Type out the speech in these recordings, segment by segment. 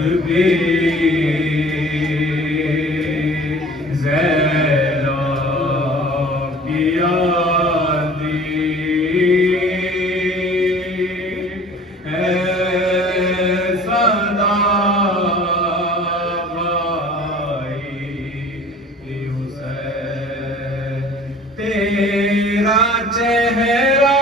بھی زینب کی یادی ہے صدا بھائی حسین تیرا چہرہ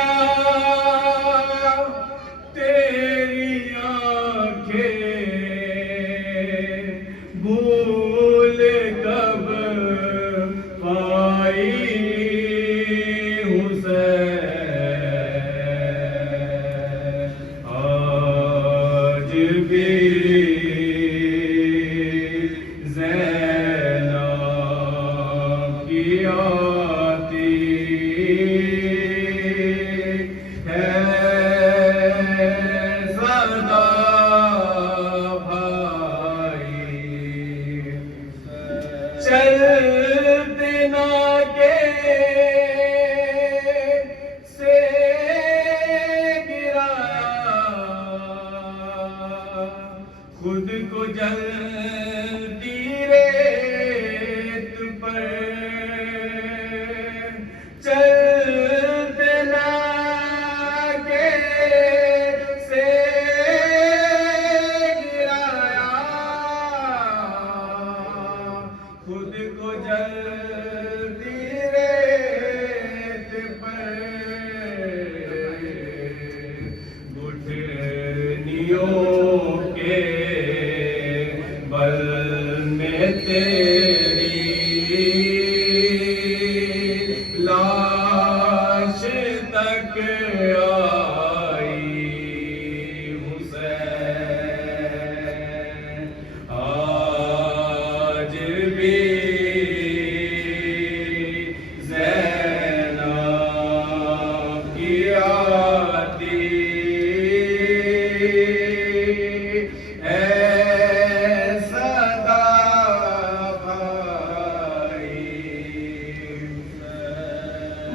بھول کب پائی حسین آج بھی زینب کی آتی ہے صدا چلتے ناکے سے گرایا خود کو جلتی ریت پر چلتے ناکے سے خود کو جلتی ریت پر گھٹنیوں کے بل میں تیری لاش تک آئی حسین آج بھی زینب کی آتی ہے صدا بھائی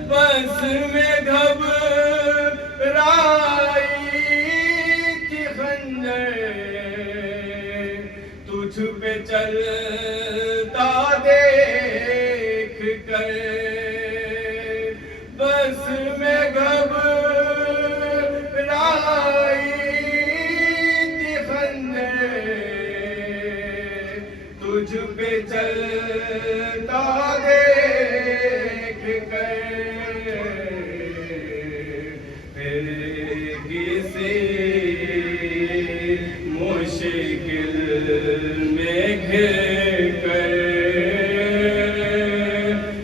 بس میں گھبرائی تھی خنجر تجھ پہ چلتا دیکھ کر بس میں گھبرائی تھی خنجر تجھ پہ چلتا دیکھ کر پھر کسی مشکل میں گھر کر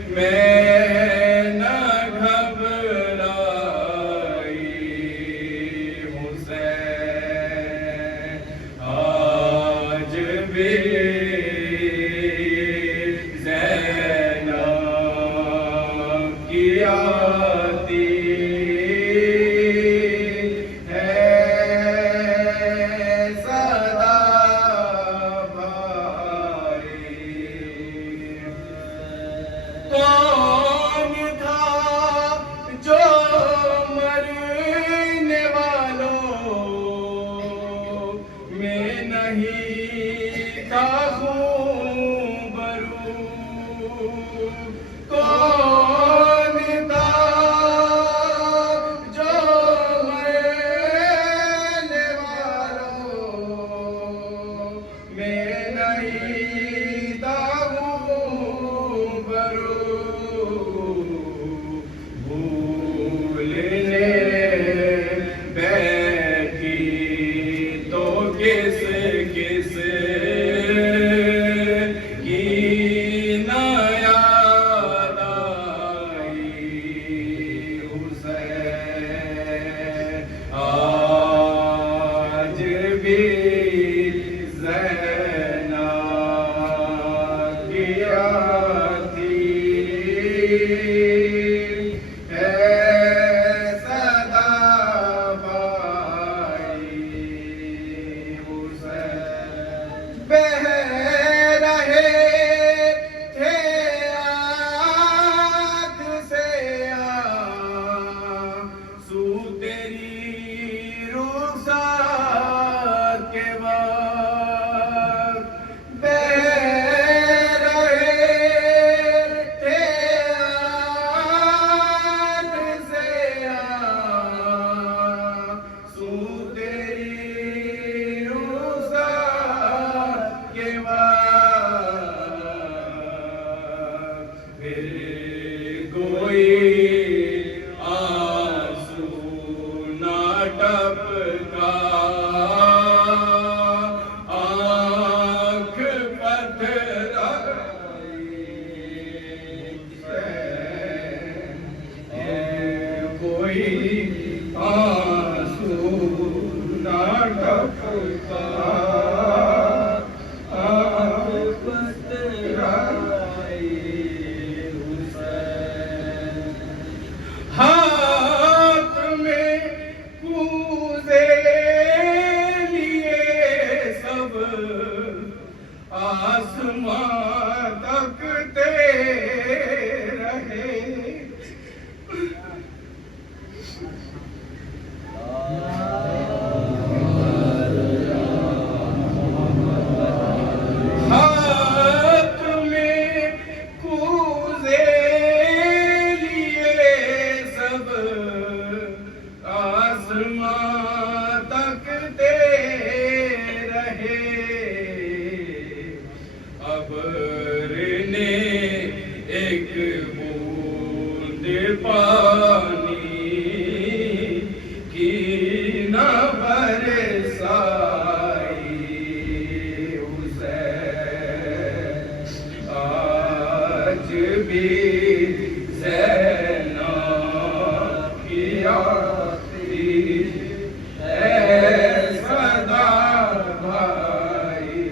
میں نہ گھبرائی حسین آج بھی زینب کی آتی کون تھا جو مرنے والوں میں نہیں تھا خون برو کون تھا جو مرنے والوں میں نہیں تھا بھولنے بیٹھی تو کس کس کی نہ یاد آئی آسمان تکتے رہے ہاتھ میں کوزے لیے سب آسمان تکتے رہے ابر نے ایک بوند پانی کی نہ برسائی حسین آج بھی زینب کی آتی ہے صدا بھائی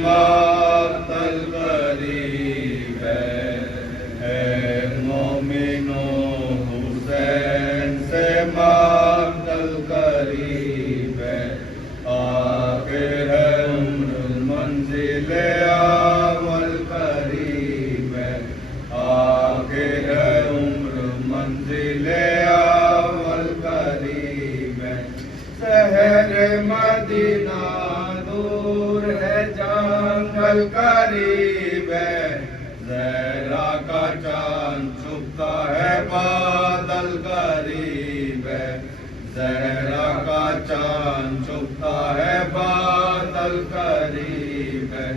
مقتل قریب ہے مومنوں حسین سے مقتل قریب ہے آخر ہے عمر منزل اول قریب ہے آخر ہے عمر منزل اول قریب ہے شہر مدینہ دور ہے جنگل قریب ہے زہرا کا چاند چھپتا ہے بادل قریب ہے زہرا کا چاند چھپتا ہے بادل قریب ہے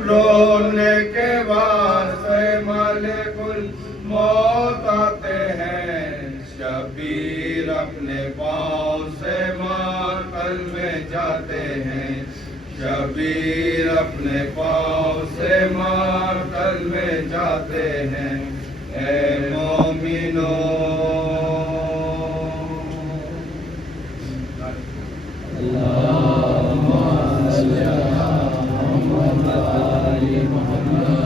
رونے کے واسطے ملک الموت آتے ہیں شبیر اپنے پاؤں سے مقتل میں جاتے ہیں شبیر اپنے پاؤں سے مقتل میں جاتے ہیں اے مومنوں اللہم صلی علی محمد آل محمد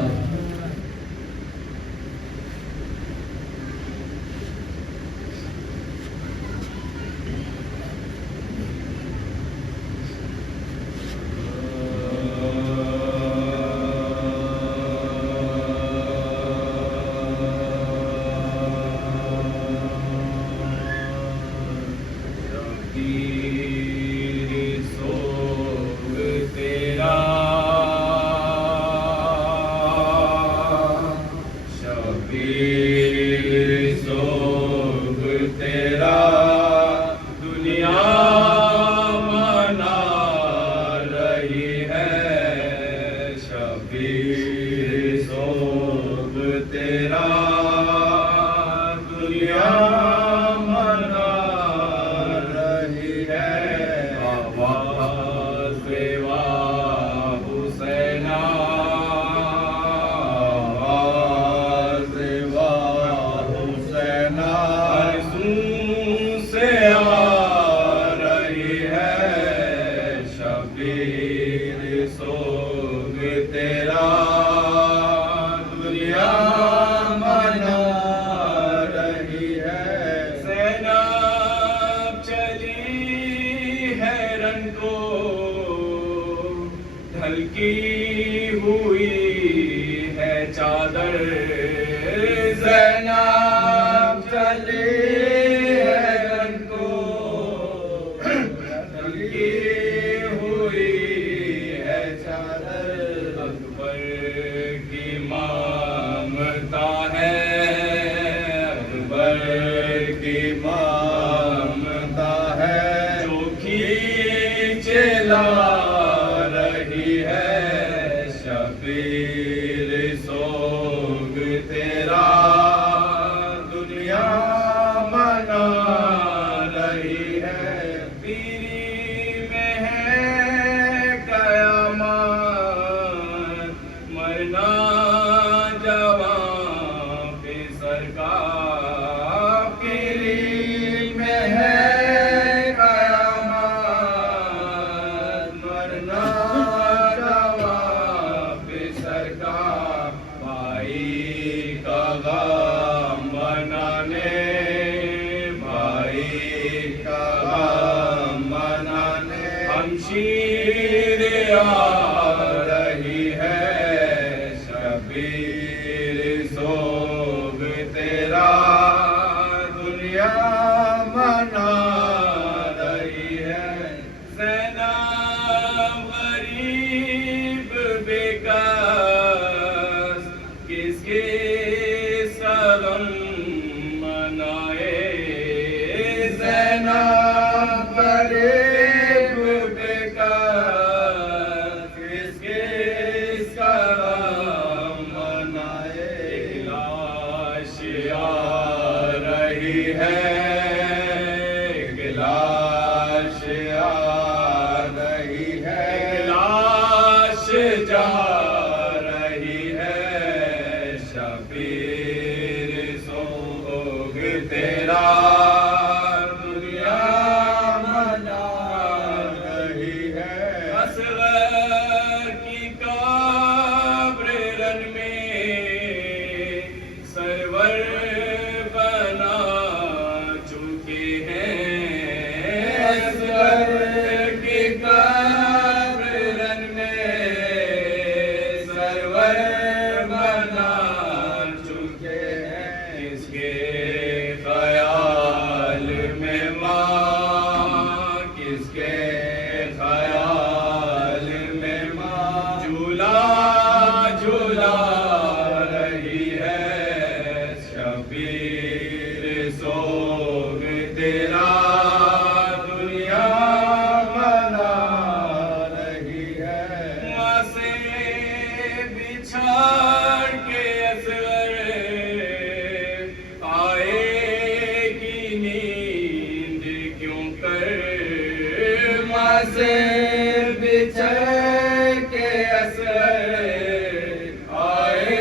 ڈھلکی ہوئی ہے چادر زینب چلی ہے رن کو ڈھلکی ہوئی ہے چادر اکبر کی مامتا ہے اکبر کی مامتا ہے جو کھینچ لا رہی ہے شبیر سوگ تیرا دنیا منا رہی ہے، پیری میں ہے قیامت، مرنا جوان پہ سرکار، پیری میں ہے قیامت، مرنا جوان پہ سرکار، بھائی کا غم منانے، بھائی کا غم منانے، ہمشیر آ رہی ہے، شبیر سوگ تیرا دنیا منا رہی ہے، زینب غریب بے کس، کس کس کا غم منائے، زینب غریب بے کس، کس کس کا غم منائے، ایک لاش آ رہی ہے، ایک لاش آ رہی ہے، ایک لاش جا رہی ہے، شبیر سوگ تیرا دنیا منا رہی ہے، اصغر کی قبر رن میں سرور بنا چکے ہیں، اصغر کی قبر رن میں سرور بنا چکے ہیں، اس کے خیال میں ماں، کس کے خیال میں ماں جھولا جھولا رہی ہے، شبیر سوگ تیرا دنیا منا رہی ہے، ماں سے بچھڑ کے اصغر آئے گی نیند کیوں کر، ماں سے بچھڑ کے اصغر آئے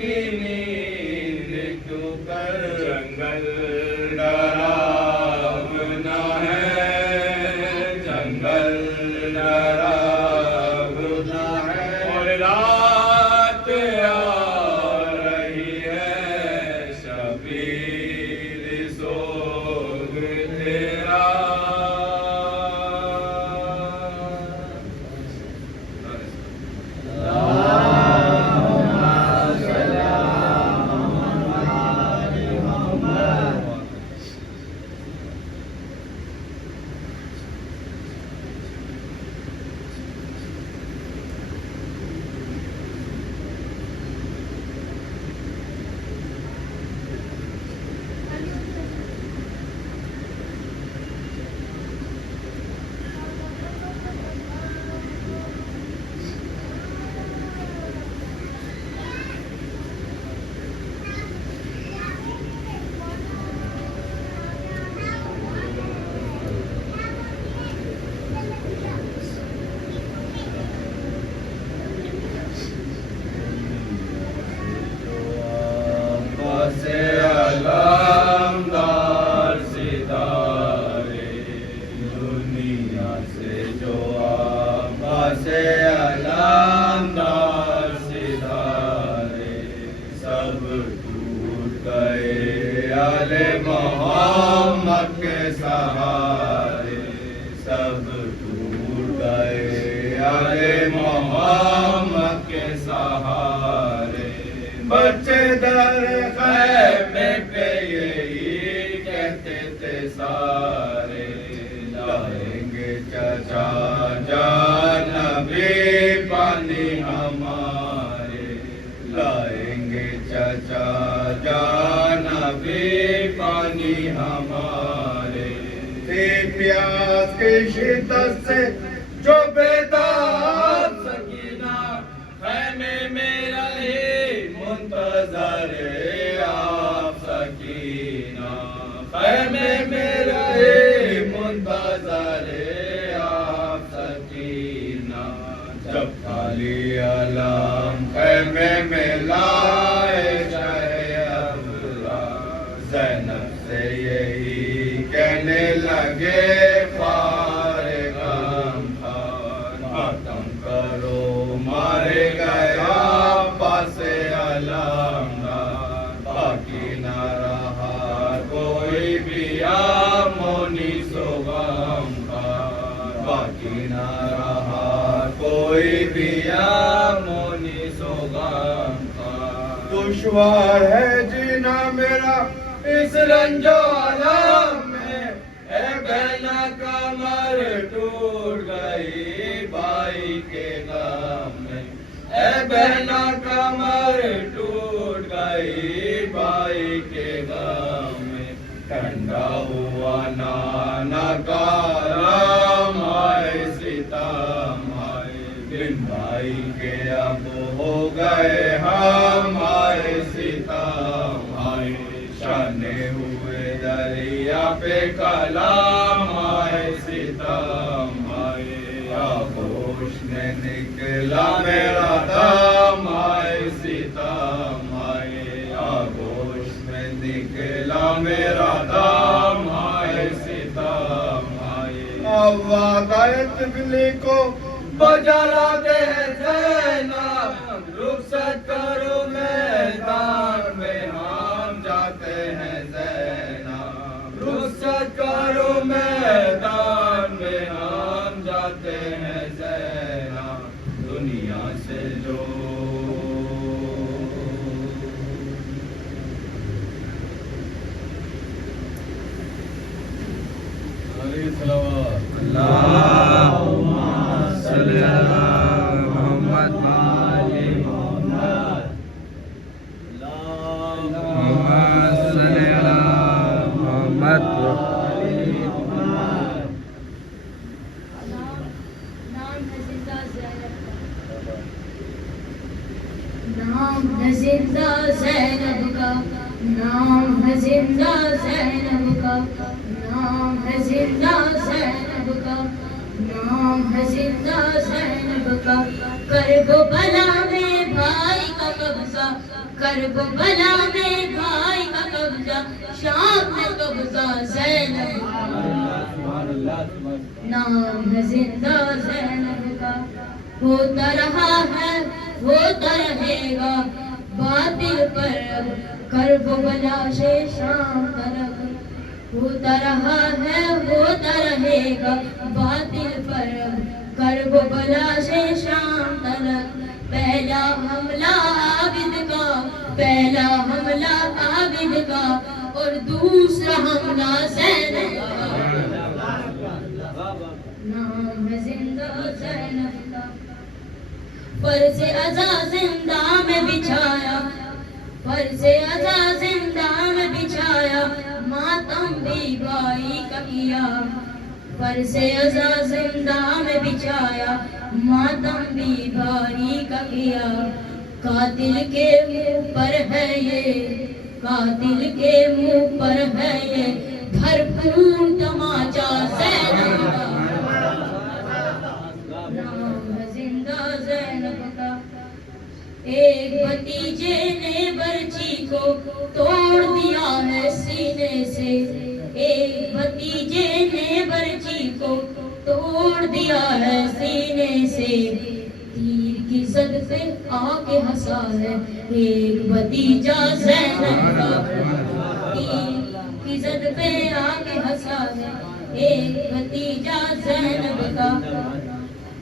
گی نیند کیوں کر، جنگل ڈراونا ہے، جنگل ڈراونا ہے، اور رات آ رہی ہے، شبیر سوگ تیرا محمد کے سہارے سب ٹوٹ گئے، آلے محمد کے سہارے، بچے در خیمے پہ یہی کہتے تھے سارے، لائیں گے چچا جان نبی پانی ہمارے، لائیں گے چچا جان نبی پانی ہمارے، تھی پیاس کی شدت سے جو بیدار سکینہ خیمے میں رہے منتظر آپ سکینہ، خیمے میں رہے منتظر آپ سکینہ، جب خالی علم خیمے میں لائے شہ ابرا، زینب سے یہی کہنے لگے فارغ غمخوار، ماتم کرو مارے گیا پاس علمدار، باقی نہ رہا کوئی بھی آمونی سو غمخوار، باقی نہ رہا کوئی بھی آمونی سو غمخوار، دشوار ہے جینا میرا اس رنج و عالم میں، اے بہنا کمر ٹوٹ گئی بھائی کے غم میں، اے بہنا کمر ٹوٹ گئی بھائی کے غم میں، ٹھنڈا ہوا نانا کا رام آئے ستم آئے، بن بھائی کے اب ہو گئے ہم آئے ستم آئے، شانے ہوئے دریا پہ کلام آئے ستم آئے، آغوش نے نکلا میرا دم آئے ستم آئے، آغوش میں نکلا میرا دم آئے ستم آئے، وعدہ بلی کو بجا لاتے ہیں زینب، رخصت کرو میدان میں ہم جاتے ہیں زینب، رخصت کرو میدان میں ہم جاتے ہیں زینب، دنیا سے جو اللہم صلی علی محمد آل محمد، اللہم صلی علی محمد آل محمد، نام ہے زندہ زینب کا، نام ہے زندہ زینب کا، نام ہے زندہ زینب کا، نام ہے زندہ زینب کا، کرب و بلا میں بھائی کا قبضہ، کرب و بلا میں بھائی کا قبضہ، شام میں قبضہ زینب کا، نام ہے زندہ زینب کا، ہوتا رہا ہے ہوتا رہے گا باطل پر کرب و بلا سے شام تلک، ہوتا رہا ہے ہوتا رہے گا باطل پر کرب و بلا سے شام تلک، پہلا حملہ عابد کا، پہلا حملہ عابد کا، اور دوسرا حملہ زینب کا، نام ہے زندہ زینب کا، فرض ازا زندہ میں بچھایا، فرض ازا زندہ میں بچھایا، ماتم بھی بھائی کا کیا، فرض ازا زندہ میں بچھایا، ماتم بھی بھائی کا کیا، قاتل کے منہ پر ہے یہ، قاتل کے منہ پر ہے یہ بھرپور تماچا زینب کا، نام ہے زندہ زینب کا، ایک بھتیجے نے برچی کو توڑ دیا ہے سینے سے، ایک بھتیجے نے برچی کو توڑ دیا ہے سینے سے، تیر کی زد پہ آ کے ہنسا ہے ایک بھتیجا زینب کا، تیر کی زد پہ آ کے ہنسا ہے ایک بھتیجا زینب کا،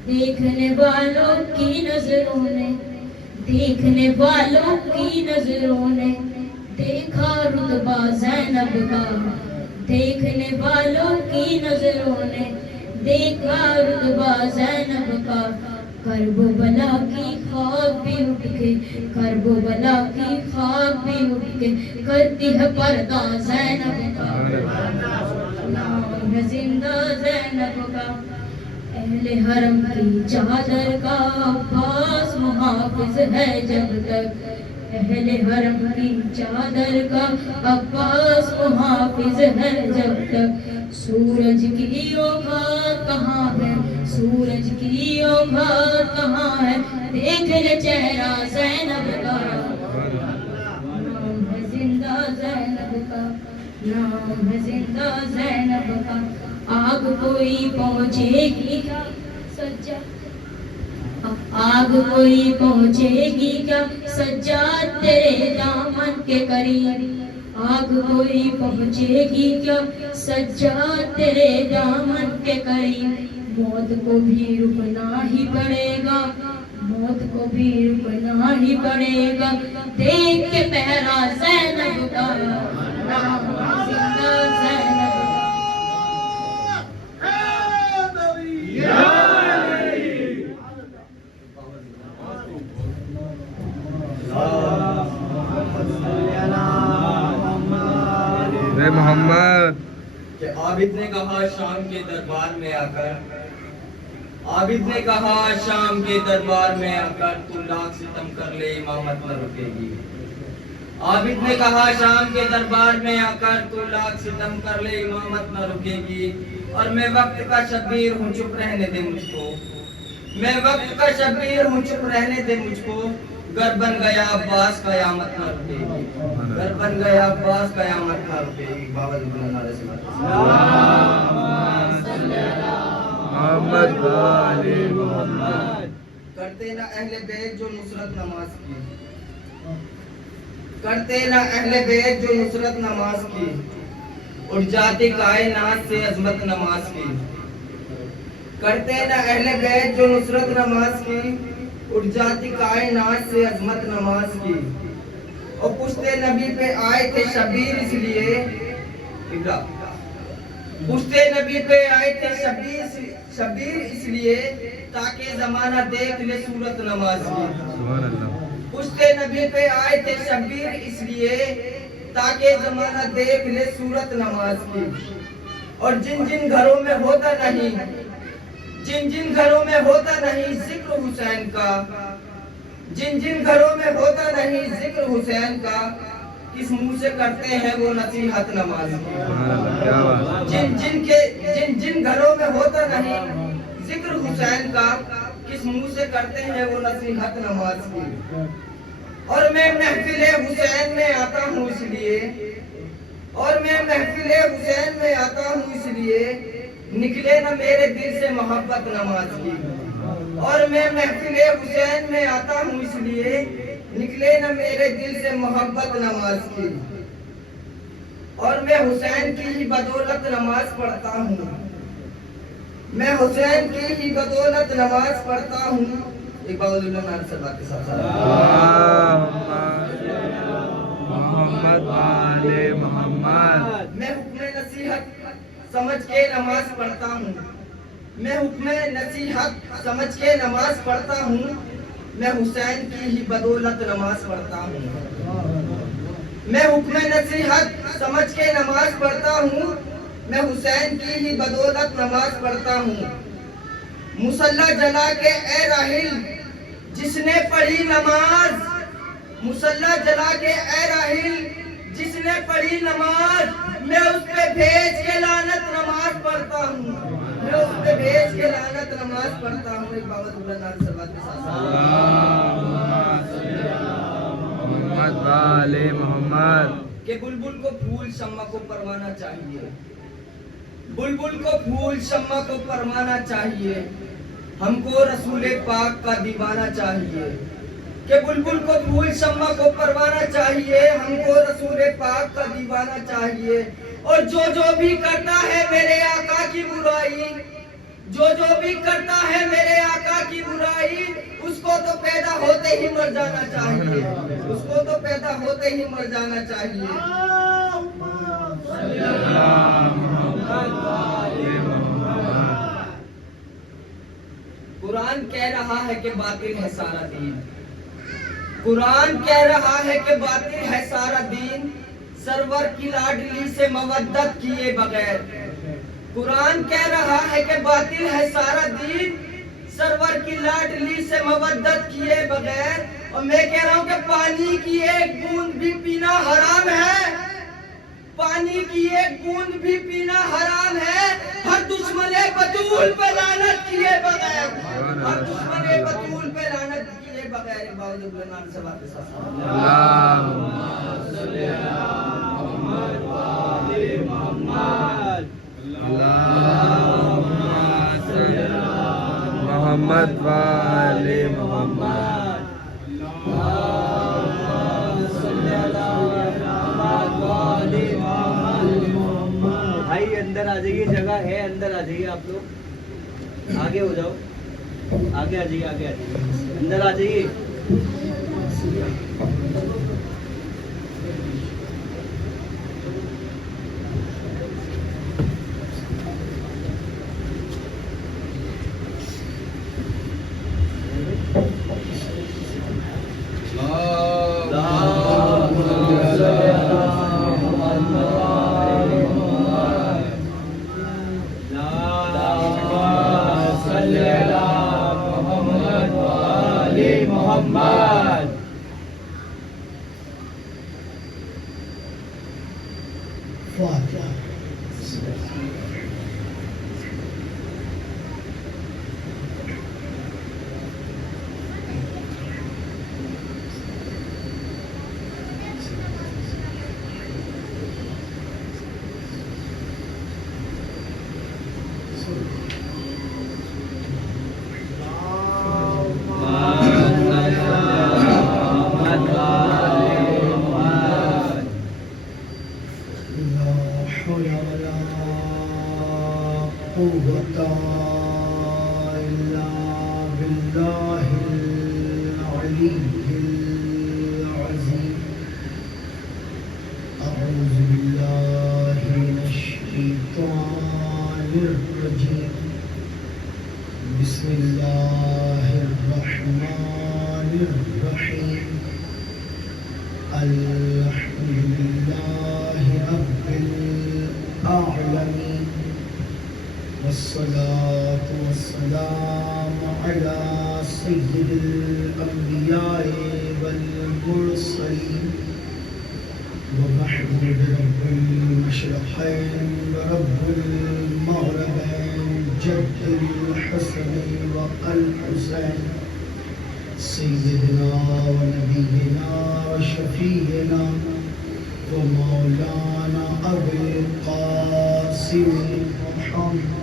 دیکھنے والوں کی نظروں نے، دیکھنے والوں کی نظروں نے دیکھا رتبہ زینب کا، دیکھنے والوں کی نظروں نے دیکھا رتبہ زینب کا، کرب و بلا کی خواب بھی اٹھ کے، کرب و بلا کی خواب بھی اٹھ کے کرتی ہے پردہ زینب کا، نام ہے زندہ زینب کا، اہل حرم کی چادر کا عباس محافظ ہے جب تک، اہل حرم کی چادر کا عباس محافظ ہے جب تک، سورج کی اوقات کہاں ہے، سورج کی اوقات کہاں ہے، دیکھ لے چہرہ زینب کا، نام ہے زندہ زینب کا، نام ہے زندہ زینب کا، آگ کوئی پہنچے گی کیا سجا، آگ کوئی پہنچے گی کیا سجاد تیرے دامن کے قریب، آگ کوئی پہنچے گی کیا سجاد تیرے دامن کے قریب، موت کو بھی رکنا ہی پڑے گا، موت کو بھی رکنا ہی پڑے گا، دیکھ کے پہرا زینب کا، نام زندہ زینب کا۔ محمد کہ عابد نے کہا شام کے دربار میں آ کر، عابد نے کہا شام کے دربار میں آ کر، تو لاکھ ستم کر لے امامت نہ رکے گی، عابد نے کہا شام کے دربار میں آ کر، تو لاکھ ستم کر لے امامت نہ رکے گی، اور میں وقت کا شبیر ہوں چپ رہنے دے مجھ کو، میں وقت کا شبیر ہوں چپ رہنے دے مجھ کو، گر بن گیا عباس قیامت نہ رکے گی، گر بن گیا عباس قیامت نہ رکے گی۔ بابا دبنا نعرہ سے محمد آل محمد۔ کرتے نہ اہل بیت جو نصرت نماز کی، کرتے نہ اہل بیت جو نصرت نماز کی، اٹھ جاتی کائنات سے عظمت نماز کی، کرتے نہ اہل بیت جو نصرت نماز کی، اٹھ جاتی کائنات سے عظمت نماز کی، اور پشتے نبی پہ آئے تھے شبیر اس لیے، پشتے نبی پہ آئے تھے شبیر اس لیے، تاکہ زمانہ دیکھ لے صورت نماز کی، سبحان اللہ۔ پشتے نبی پہ آئے تھے شبیر اس لیے، تاکہ زمانہ دیکھ لے صورت نماز کی، اور جن جن گھروں میں ہوتا نہیں، جن جن گھروں میں ہوتا نہیں ذکر حسین کا، جن جن گھروں میں ہوتا نہیں ذکر حسین کا، کس منہ سے کرتے ہیں وہ نصیحت نماز کی، سبحان اللہ، کیا بات ہے۔ جن جن گھروں میں ہوتا نہیں ذکر حسین کا، کس منہ سے کرتے ہیں وہ نصیحت نماز کی، اور میں محفل حسین میں آتا ہوں اس لیے، اور میں محفل حسین میں آتا ہوں اس لیے، نکلے نہ میرے دل سے محبت نماز کی، اور میں محفل حسین میں آتا ہوں اس لیے، نکلے نہ میرے دل سے محبت نماز کی، اور میں حسین کی ہی بدولت نماز پڑھتا ہوں، میں حسین کی ہی بدولت نماز پڑھتا ہوں۔ اقبال اللہ نعرہ سے بات کے ساتھ محمد آل محمد۔ میں حکم نصیحت سمجھ کے نماز پڑھتا ہوں، میں حکم نصیحت سمجھ کے نماز پڑھتا ہوں، میں حسین کی ہی بدولت نماز پڑھتا ہوں، میں حکم نصیحت سمجھ کے نماز پڑھتا ہوں، میں حسین کی ہی بدولت نماز پڑھتا ہوں، مصلی جلا کے اے راحل جس نے پڑھی نماز، مصلی جلا کے اے راحل جس نے پڑھی نماز، میں اس پہ بھیج کے لعنت نماز پڑھتا ہوں، میں اس پہ بھیج کے لعنت نماز پڑھتا ہوں۔ ایک بابت اللہ نعرہ سے بات کے ساتھ محمد آل محمد۔ کہ بلبل کو پھول شمع کو پروانا چاہیے، بلبل کو پھول شمع کو پروانا چاہیے، ہم کو رسول پاک کا دیوانہ چاہیے، کہ بلبل کو پھول شمع کو پروانا چاہیے، ہم کو رسول پاک کا دیوانہ چاہیے، اور جو بھی کرتا ہے میرے آقا کی برائی، جو بھی کرتا ہے میرے آقا کی برائی، اس کو تو پیدا ہوتے ہی مر جانا چاہیے، اس کو تو پیدا ہوتے ہی مر جانا چاہیے۔ قرآن کہہ رہا ہے کہ باطل ہے سارا دین، قرآن کہہ رہا ہے کہ باطل ہے سارا دین، سرور کی لاڈلی سے مودت کیے بغیر، قرآن کہہ رہا ہے کہ باطل ہے سارا دین، سرور کی لاڈلی سے مودت کیے بغیر، اور میں کہہ رہا ہوں کہ پانی کی ایک بوند بھی پینا حرام ہے، پانی کی ایک بوند بھی پینا حرام ہے، ہر دشمن بطول پہ لعنت کیے بغیر، ہر دشمن بطول پہ لعنت کیے بغیر، باوجود بلند سے بات محمد والے محمد. بھائی اندر آ جائیے، جگہ ہے، اندر آ جائیے، آپ لوگ آگے ہو جاؤ، آگے آ جائیے، آگے آ جائیے، اندر آ جائیے. بسم الله الرحمن الرحيم الحمد لله رب العالمين والصلاة والسلام على سيد الأنبياء والمرسلين ومحمود رب المشرقين ورب المغربين جد الحسن والحسين سيدنا ونبينا وشفيعنا ومولانا أبي القاسم محمد.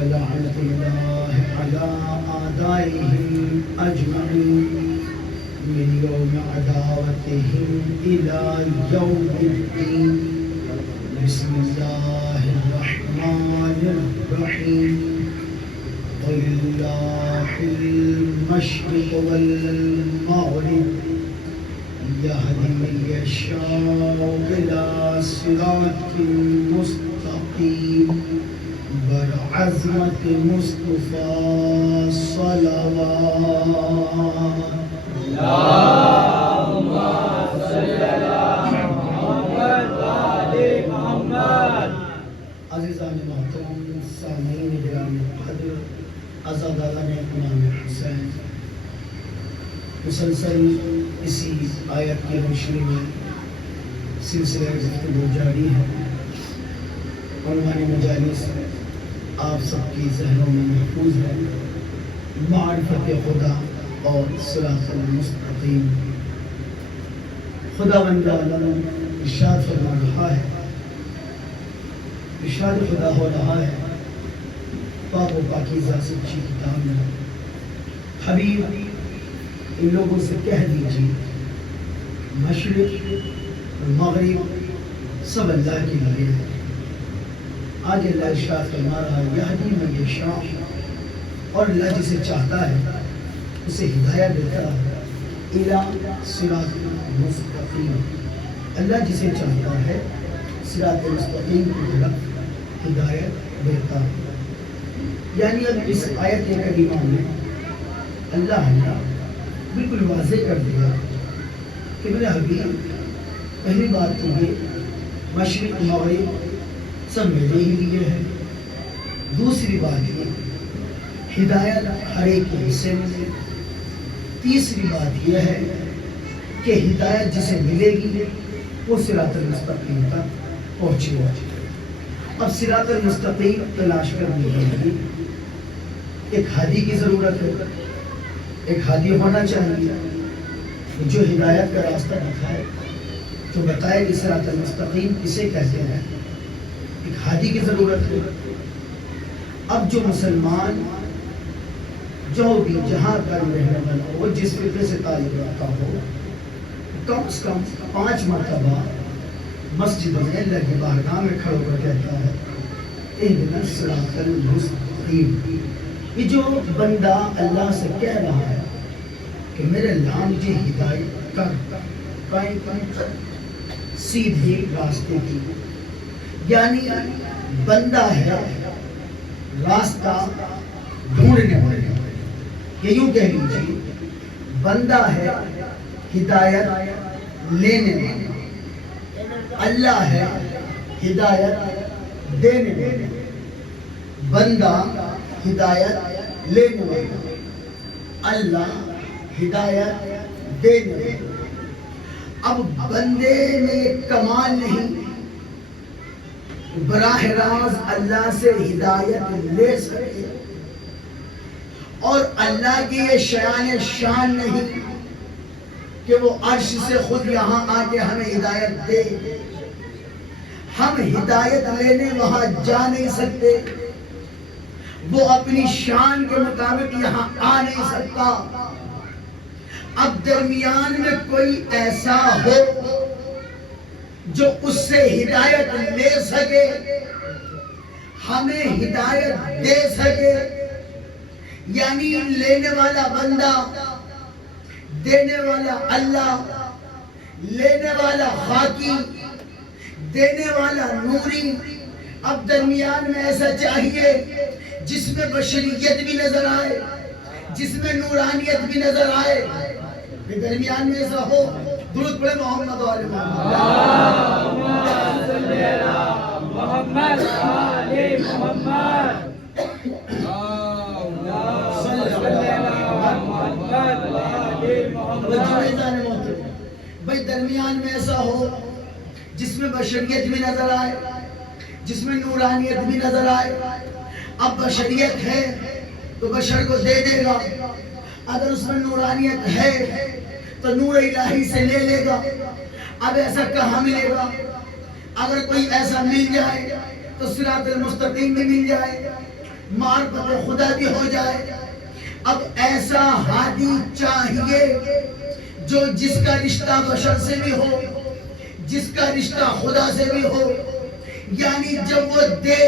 ولعنة الله على أعدائهم أجمعين من يوم عداوتهم إلى يوم الدين. بسم الله الرحمن الرحيم ولله المشرق والمغرب يهدي من يشاء إلى صراط مستقيم برعزمة مصطفى صلوات. اللهم صل على محمد وآل محمد. عزیزان محترم سامعین گرامی قدر، عزاداران امام حسین، مسلسل اسی آیت کی روشنی میں سلسلہ گفتگو جاری ہے. عنوان مجالس آپ سب کی ذہنوں میں محفوظ ہے، معرفت خدا اور صراط المستقیم. خداوند عالم ارشاد فرما رہا ہے، ارشاد خدا ہو رہا ہے پاک و پاکیزہ سچی کتاب میں، حبیب ان لوگوں سے کہہ دیجیے مشرق اور مغرب سب اللہ کے لیے ہے. آج اللہ ارشاد فرما رہا ہے یہدی من یشاء، اور اللہ جسے چاہتا ہے اسے ہدایت دیتا ہے، الی صراط مستقیم، اللہ جسے چاہتا ہے صراط مستقیم کی طرف ہدایت دیتا ہوں. یعنی اب اس آیت کریمہ میں اللہ نے بالکل واضح کر دیا کہ میرے حبیب پہلی بات تو یہ مشرق مغرب سب میرے ہی لیے ہے. دوسری بات یہ ہدایت ہر ایک کے حصے میں. تیسری بات یہ ہے کہ ہدایت جسے ملے گی وہ صراط المستقیم تک پہنچے گا. اب صراط المستقیم تلاش کرنے کے لیے ایک ہادی کی ضرورت ہے. ایک ہادی ہونا چاہیے جو ہدایت کا راستہ دکھائے، تو بتائے کہ صراط المستقیم کسے کہتے ہیں. ایک ہادی کی ضرورت ہے. اب جو مسلمان جو بھی جہاں کا رہنے والا ہو، جس فرقے سے تعلق رکھتا ہو، کم از کم 5 مرتبہ مسجد میں اللہ کی بارگاہ میں کھڑ کر کہتا ہے اہدنا الصراط المستقیم. یہ جو بندہ اللہ سے کہہ رہا ہے کہ میرے اللہ مجھے ہدایت کر سیدھے راستے کی، یعنی بندہ ہے راستہ ڈھونڈنے والا، یہ یوں کہہ لیجیے بندہ ہے ہدایت لینے والا، اللہ ہے ہدایت دینے والا. بندہ ہدایت لینے والا، اللہ ہدایت دینے والا. اب بندے میں کمال نہیں براہ راست اللہ سے ہدایت لے سکے، اور اللہ کی یہ شان نہیں کہ وہ عرش سے خود یہاں آ کے ہمیں ہدایت دے. ہم ہدایت لینے وہاں جا نہیں سکتے، وہ اپنی شان کے مطابق یہاں آ نہیں سکتا. اب درمیان میں کوئی ایسا ہو جو اس سے ہدایت لے سکے، ہمیں ہدایت دے سکے، یعنی لینے والا بندہ، دینے والا اللہ، لینے والا خاکی، دینے والا نوری. اب درمیان میں ایسا چاہیے جس میں بشریت بھی نظر آئے، جس میں نورانیت بھی نظر آئے. درمیان میں ایسا ہو. درود پڑھے محمد و آل محمد آل محمد. بھائی درمیان میں ایسا ہو جس میں بشریت بھی نظر آئے، جس میں نورانیت بھی نظر آئے. اب بشریت ہے تو بشر کو دے دے گا، اگر اس میں نورانیت ہے تو نور الہی سے لے لے گا. اب ایسا کہاں ملے گا؟ اگر کوئی ایسا مل جائے تو صراط المستقیم بھی مل جائے، معرفت خدا بھی ہو جائے. اب ایسا ہادی چاہیے جو جس کا رشتہ بشر سے بھی ہو، جس کا رشتہ خدا سے بھی ہو. یعنی جب وہ دے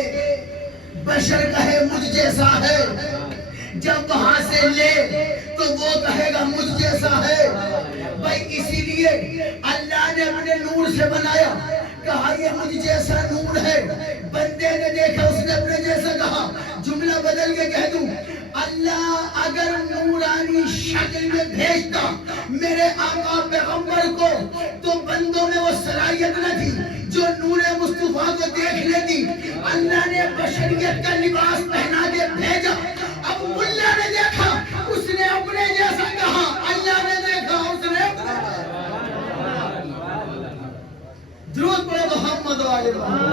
بشر کہے مجھ جیسا ہے، جب وہاں سے لے تو وہ کہے گا مجھ جیسا ہے. بھائی اسی لیے اللہ نے اپنے نور سے بنایا، کہا یہ مجھ جیسا نور ہے. بندے نے دیکھا، اس نے اپنے جیسا کہا. جملہ بدل کے کہہ دوں، اللہ اگر نورانی شکل میں بھیجتا میرے آقا پیغمبر کو تو بندوں میں وہ صلاحیت نہ تھی جو نور مصطفیٰ کو دیکھ لیتی. اللہ نے بشریت کا لباس پہنا کے بھیجا. اب ملا نے دیکھا، اس نے اپنے جیسا کہا. اللہ نے دیکھا، اس نے درود پڑھے محمد و آل محمد.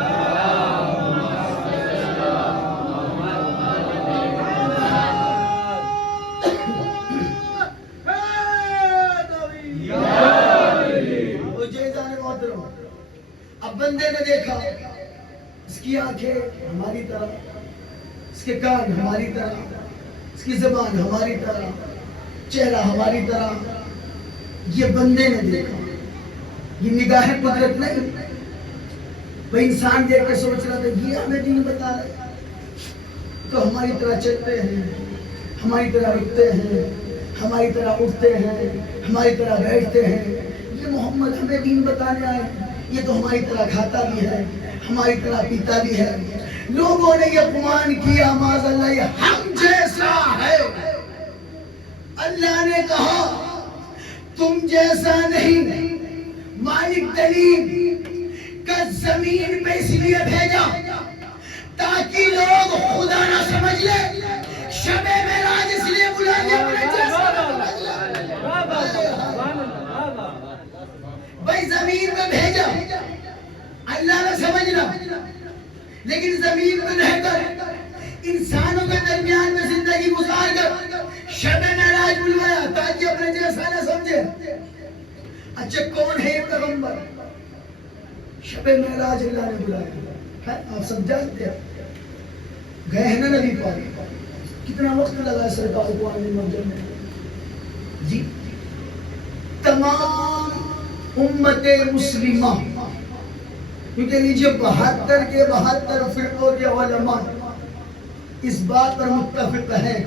اب بندے نے دیکھا، اس کی آنکھیں ہماری طرح، اس کے کان ہماری طرح، اس کی زبان ہماری طرح، چہرہ ہماری طرح. یہ بندے نے دیکھا. یہ نگاہ قدرت نہیں. وہ انسان دیکھ کے سوچ رہا تھا یہ ہمیں دین بتا رہے، تو ہماری طرح چلتے ہیں، ہماری طرح رکتے ہیں، ہماری طرح اٹھتے ہیں، ہماری طرح بیٹھتے ہیں. یہ محمد ہمیں دین بتانے آئے. یہ تو ہماری طرح کھاتا بھی ہے، ہماری طرح پیتا بھی ہے. لوگوں نے یہ گمان کیا معاذ اللہ یہ ہم جیسا ہے. اللہ نے کہا تم جیسا نہیں. مالک دلیل کا زمین پہ اس لیے بھیجا تاکہ لوگ خدا نہ سمجھ لے. شب معراج اس لیے بلا لیا اپنے جیسا نہ سمجھ لے. بھائی زمین پہ بھیجا اللہ نہ سمجھنا، لیکن زمین پہ رہ کر انسانوں کے درمیان میں زندگی گزار کر شب معراج بلوایا تاکہ اپنے جیسا نہ سمجھے. اچھا کون ہے یہ پیغمبر؟ شب معراج اللہ نے بلایا. آپ سب جانتے ہیں، گئے ہیں نا نبی پاک. کتنا وقت لگا سرکار کو آنے منزل میں؟ جی تمام امت مسلمہ، کیونکہ نیچے 72 کے 72 فرقوں کے علماء اس بات پر متفق ہیں.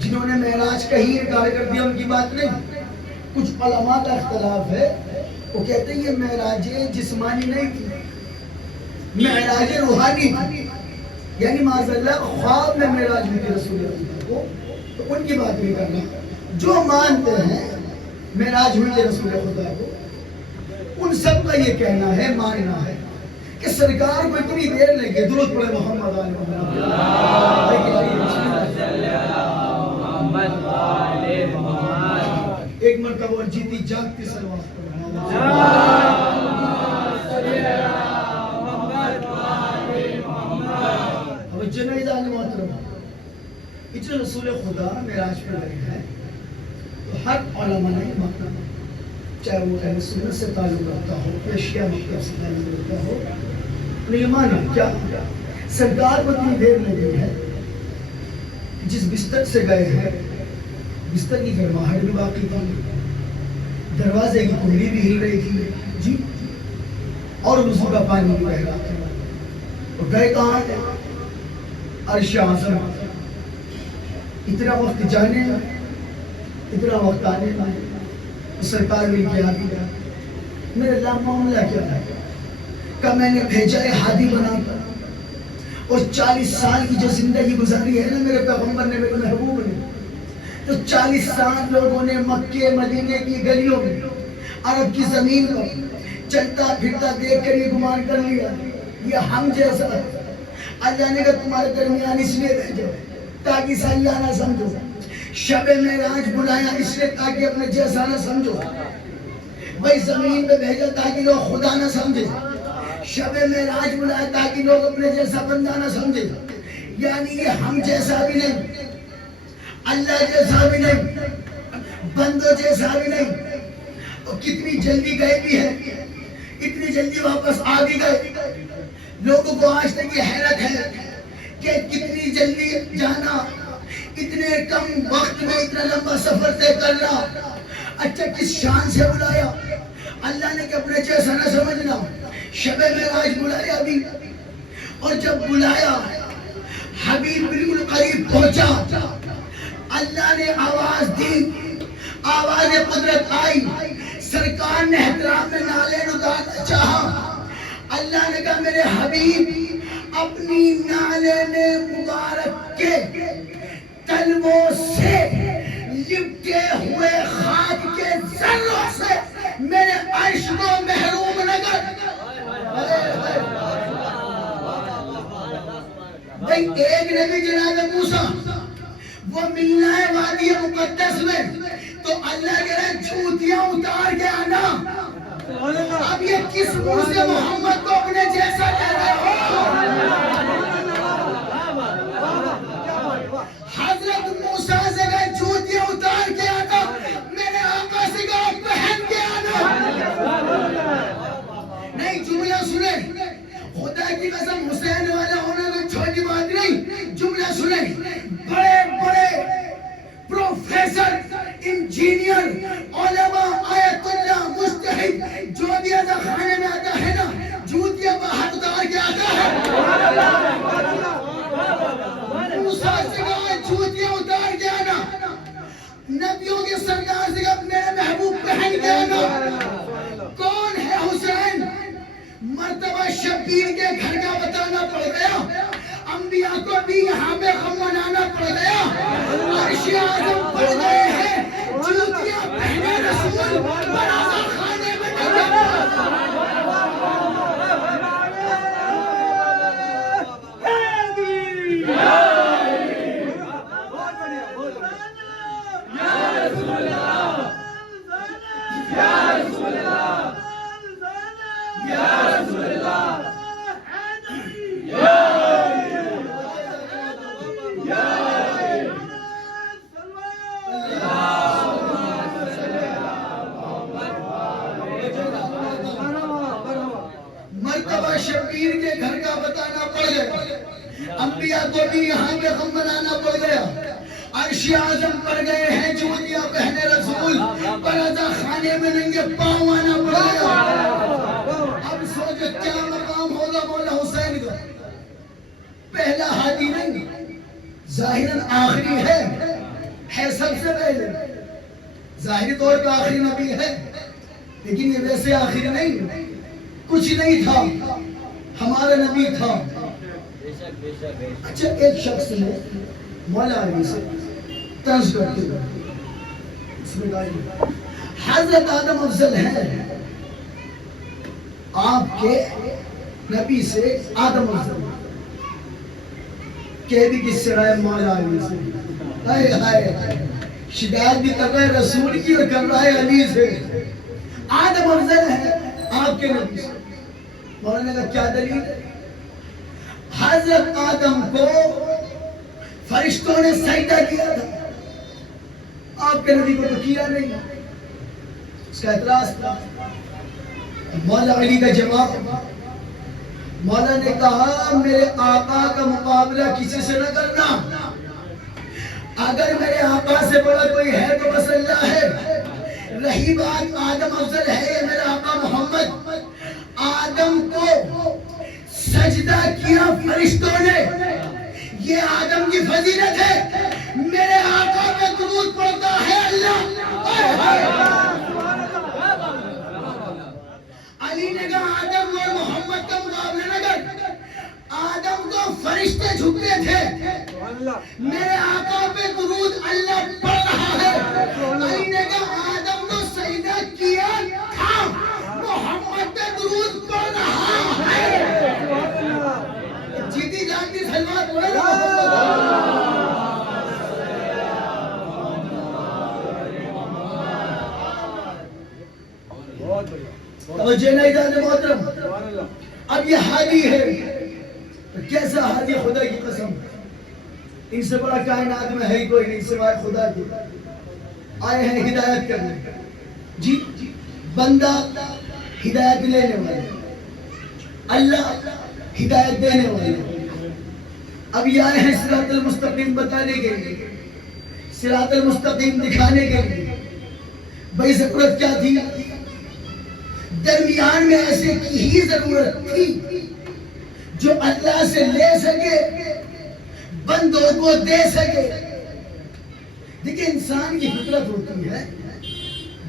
جنہوں نے معراج کا ہی انکار کر دیا ان کی بات نہیں. کچھ علماء کا اختلاف ہے، وہ کہتے ہیں یہ معراج جسمانی نہیں تھی، معراج روحانی تھی. یعنی معاذ اللہ خواب میں معراج ہوئی تھی رسول اللہ کو. تو ان کی بات نہیں کرنا. جو مانتے ہیں معراج ہوئی تھی رسول خدا کو، ان سب کا یہ کہنا ہے، ماننا ہے کہ سرکار کو اتنی دیر لگے. درود پڑھے محمد آل محمد. ایک مرتبہ اور جیتی جاگتی سلوات اتنے رسول خدا معراج پر لگے ہیں. تو ہر علماء نے ماننا، چاہے وہ اہل سنت سے تعلق رکھتا ہو یا شیعہ مکتب سے تعلق رکھتا ہو، انہیں یہ مانا کیا سرکار کو اتنی دیر لگی ہے. جس بستر سے گئے ہیں بستر کی گرماہٹ بھی باقی تھی، دروازے کی کنڈی بھی ہل رہی تھی جی، اور وضو کا پانی بھی بہ رہا تھا. اور گئے کہاں؟ عرش اعظم. اتنا وقت جانے اتنا وقت آنے میں سرکار مل کے آ گیا. میرے اللہ معاملہ کیا ہے کہ میں نے بھیجا ہے ہادی بنا کر، اور 40 سال کی جو زندگی گزاری ہے نا میرے پیغمبر نے، میرے محبوب نے، تو 40 سال لوگوں نے مکے مدینے کی گلیوں میں عرب کی زمین کو چلتا پھرتا دیکھ کر یہ گمان کر لیا یہ ہم جیسا. اللہ نے کہا تمہارے درمیان اس لیے بھیجا تاکہ اسے اللہ نہ سمجھو. شب معراج بلایا اس لیے تاکہ اپنے جیسا نہ سمجھو. بھائی زمین پہ بھیجا تاکہ لوگ خدا نہ سمجھے. شب معراج بلایا تاکہ لوگ اپنے جیسا بندہ نہ سمجھے. یعنی یہ ہم جیسا بھی نہیں، اللہ جیسا بھی نہیں، بندوں جیسا بھی نہیں. اور کتنی جلدی گئے بھی ہے، اتنی جلدی واپس آ بھی گئے. لوگوں کو آج تک یہ حیرت ہے کہ کتنی جلدی جانا، اتنے کم وقت میں اتنا لمبا سفر طے کرنا. اچھا کس شان سے بلایا؟ اللہ نے کہ اپنے جیسا نہ سمجھنا. شب معراج بلایا بھی، اور جب بلایا حبیب بالکل قریب پہنچا، اللہ نے آواز دی، آواز قدرت آئی. سرکار نے احترام میں نالے اتارنا چاہا. اللہ نے کہا میرے حبیب اپنی نالے مبارک کے تلووں سے لپٹے ہوئے خاک کے ذروں سے میرے عرش کو محروم نہ کر. بھئی ایک نبی جناب موسیٰ وہ ملنا ہے وادی مقدس میں، تو اللہ کہہ رہا ہے جوتیاں اتار کے آنا. اب یہ کس منہ سے محمد کو اپنے جیسا کہہ رہے ہو؟ حضرت موسیٰ سے کہا جوتیاں اتار کے آنا، میرے آقا سے کہا پہن کے آنا. نہیں جملہ سنیں، خدا کی قسم حسین والا ہونا کوئی چھوٹی بات نہیں. جملہ سنیں، بڑے بڑے پروفیسر، انجینئر، علماء، آیت اللہ، مجتہد، جو بھی ازا خانے میں آتا ہے نا جوتیاں باہر اتار کے آتا ہے. موسیٰ سے کہا جوتیاں اتار کے آنا، نبیوں کے سردار سے کہا میرے محبوب پہن کے آنا. کون ہے حسین؟ مرتبہ شبیر کے گھر کا بتانا پڑ گیا، انبیاء کو بھی یہاں پہ غم منانا پڑ گیا، عرش اعظم پڑ گئے ہیں، جوتیاں پہنے رسول بنازہ خانے میں مرتبہ شبیر کے گھر کا بتانا پڑ گیا، انبیاء کو بھی یہاں پہ غم منانا پڑ گیا، عرش اعظم پر گئے ہیں جوتیاں پہنے رسول، پردہ خانے میں ننگے پاؤں آنا پڑ گیا۔ اب سوچو کیا مقام ہوگا مولا حسین کا، پہلا ہادی نہیں، ظاہراً آخری ہے سب سے پہلے، ظاہری طور پہ آخری نبی ہے، لیکن یہ ویسے آخری نہیں، کچھ نہیں تھا، ہمارا نبی تھا۔ اچھا ایک شخص نے مولا علی سے طرز کرتے ہوئے بسم اللہ، حضرت آدم افضل ہیں آپ کے نبی سے، آدم افضل کہ بھی کس سے رہے مولا علی سے، ہائے ہائے شکایت بھی کر رہے رسول کی اور کر رہے علی سے، آدم افضل ہے آپ کے نبی سے۔ مولانا کا کیا دلیل ہے؟ حضرت آدم کو فرشتوں نے سجدہ کیا تھا، آپ کے نبی کو تو کیا نہیں، اس کا اعتراض تھا۔ مولا علی کا جواب، مولا نے کہا میرے آقا کا مقابلہ کسی سے نہ کرنا، اگر میرے آقا سے بڑا کوئی ہے تو بس اللہ ہے، رہی بات آدم افضل ہے یا میرا آقا محمد، آدم کو سجدہ کیا فرشتوں نے، یہ آدم کی فضیلت ہے، میرے آقا پہ درود پڑھتا ہے اللہ۔ علی نے کہا آدم اور محمد کا مقابلہ نہ کر، آدم کو فرشتے جھکتے تھے، میرے آقا پہ درود اللہ پڑھ رہا ہے۔ علی نے کہا آدم کو سجدہ کیا تھا، محمد پہ درود پڑھ رہا ہے۔ جیتی جانتی سلوات پڑھ توجہ نہیں جانے محترم، اب یہ حادی ہے، کیسا حادی؟ خدا کی قسم ان سے بڑا کائنات میں ہے کوئی نہیں سوائے خدا کی، آئے ہیں ہدایت کرنے، جی بندہ ہدایت لینے والے، اللہ ہدایت دینے والے، اب یہ آئے ہیں صراط المستقیم بتانے کے لیے، صراط المستقیم دکھانے کے لیے۔ بھئی ضرورت کیا تھی؟ درمیان میں ایسے کی ہی ضرورت تھی جو اللہ سے لے سکے، بندوں کو دے سکے۔ دیکھیں انسان کی فطرت ہوتی ہے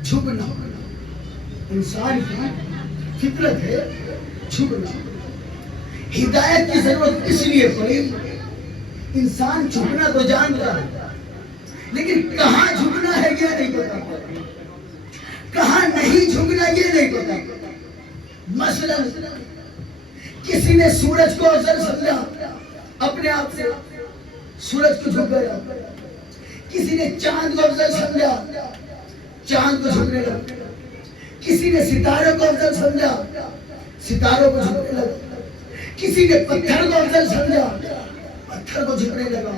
جھکنا، انسان کی فطرت ہے جھکنا، ہدایت کی ضرورت اس لیے پڑی، انسان جھکنا تو جانتا ہے لیکن کہاں جھکنا ہے یہ نہیں پتا، کہاں نہیں جھکنا یہ نہیں پتا۔ مثلا کسی نے سورج کو افضل سمجھا، اپنے آپ سے سورج کو جھک گیا، کسی نے چاند کو افضل سمجھا، چاند کو جھکنے لگا، کسی نے ستاروں کو افضل سمجھا، ستاروں کو جھکنے لگا، کسی نے پتھر کو افضل سمجھا، پتھر کو جھکنے لگا۔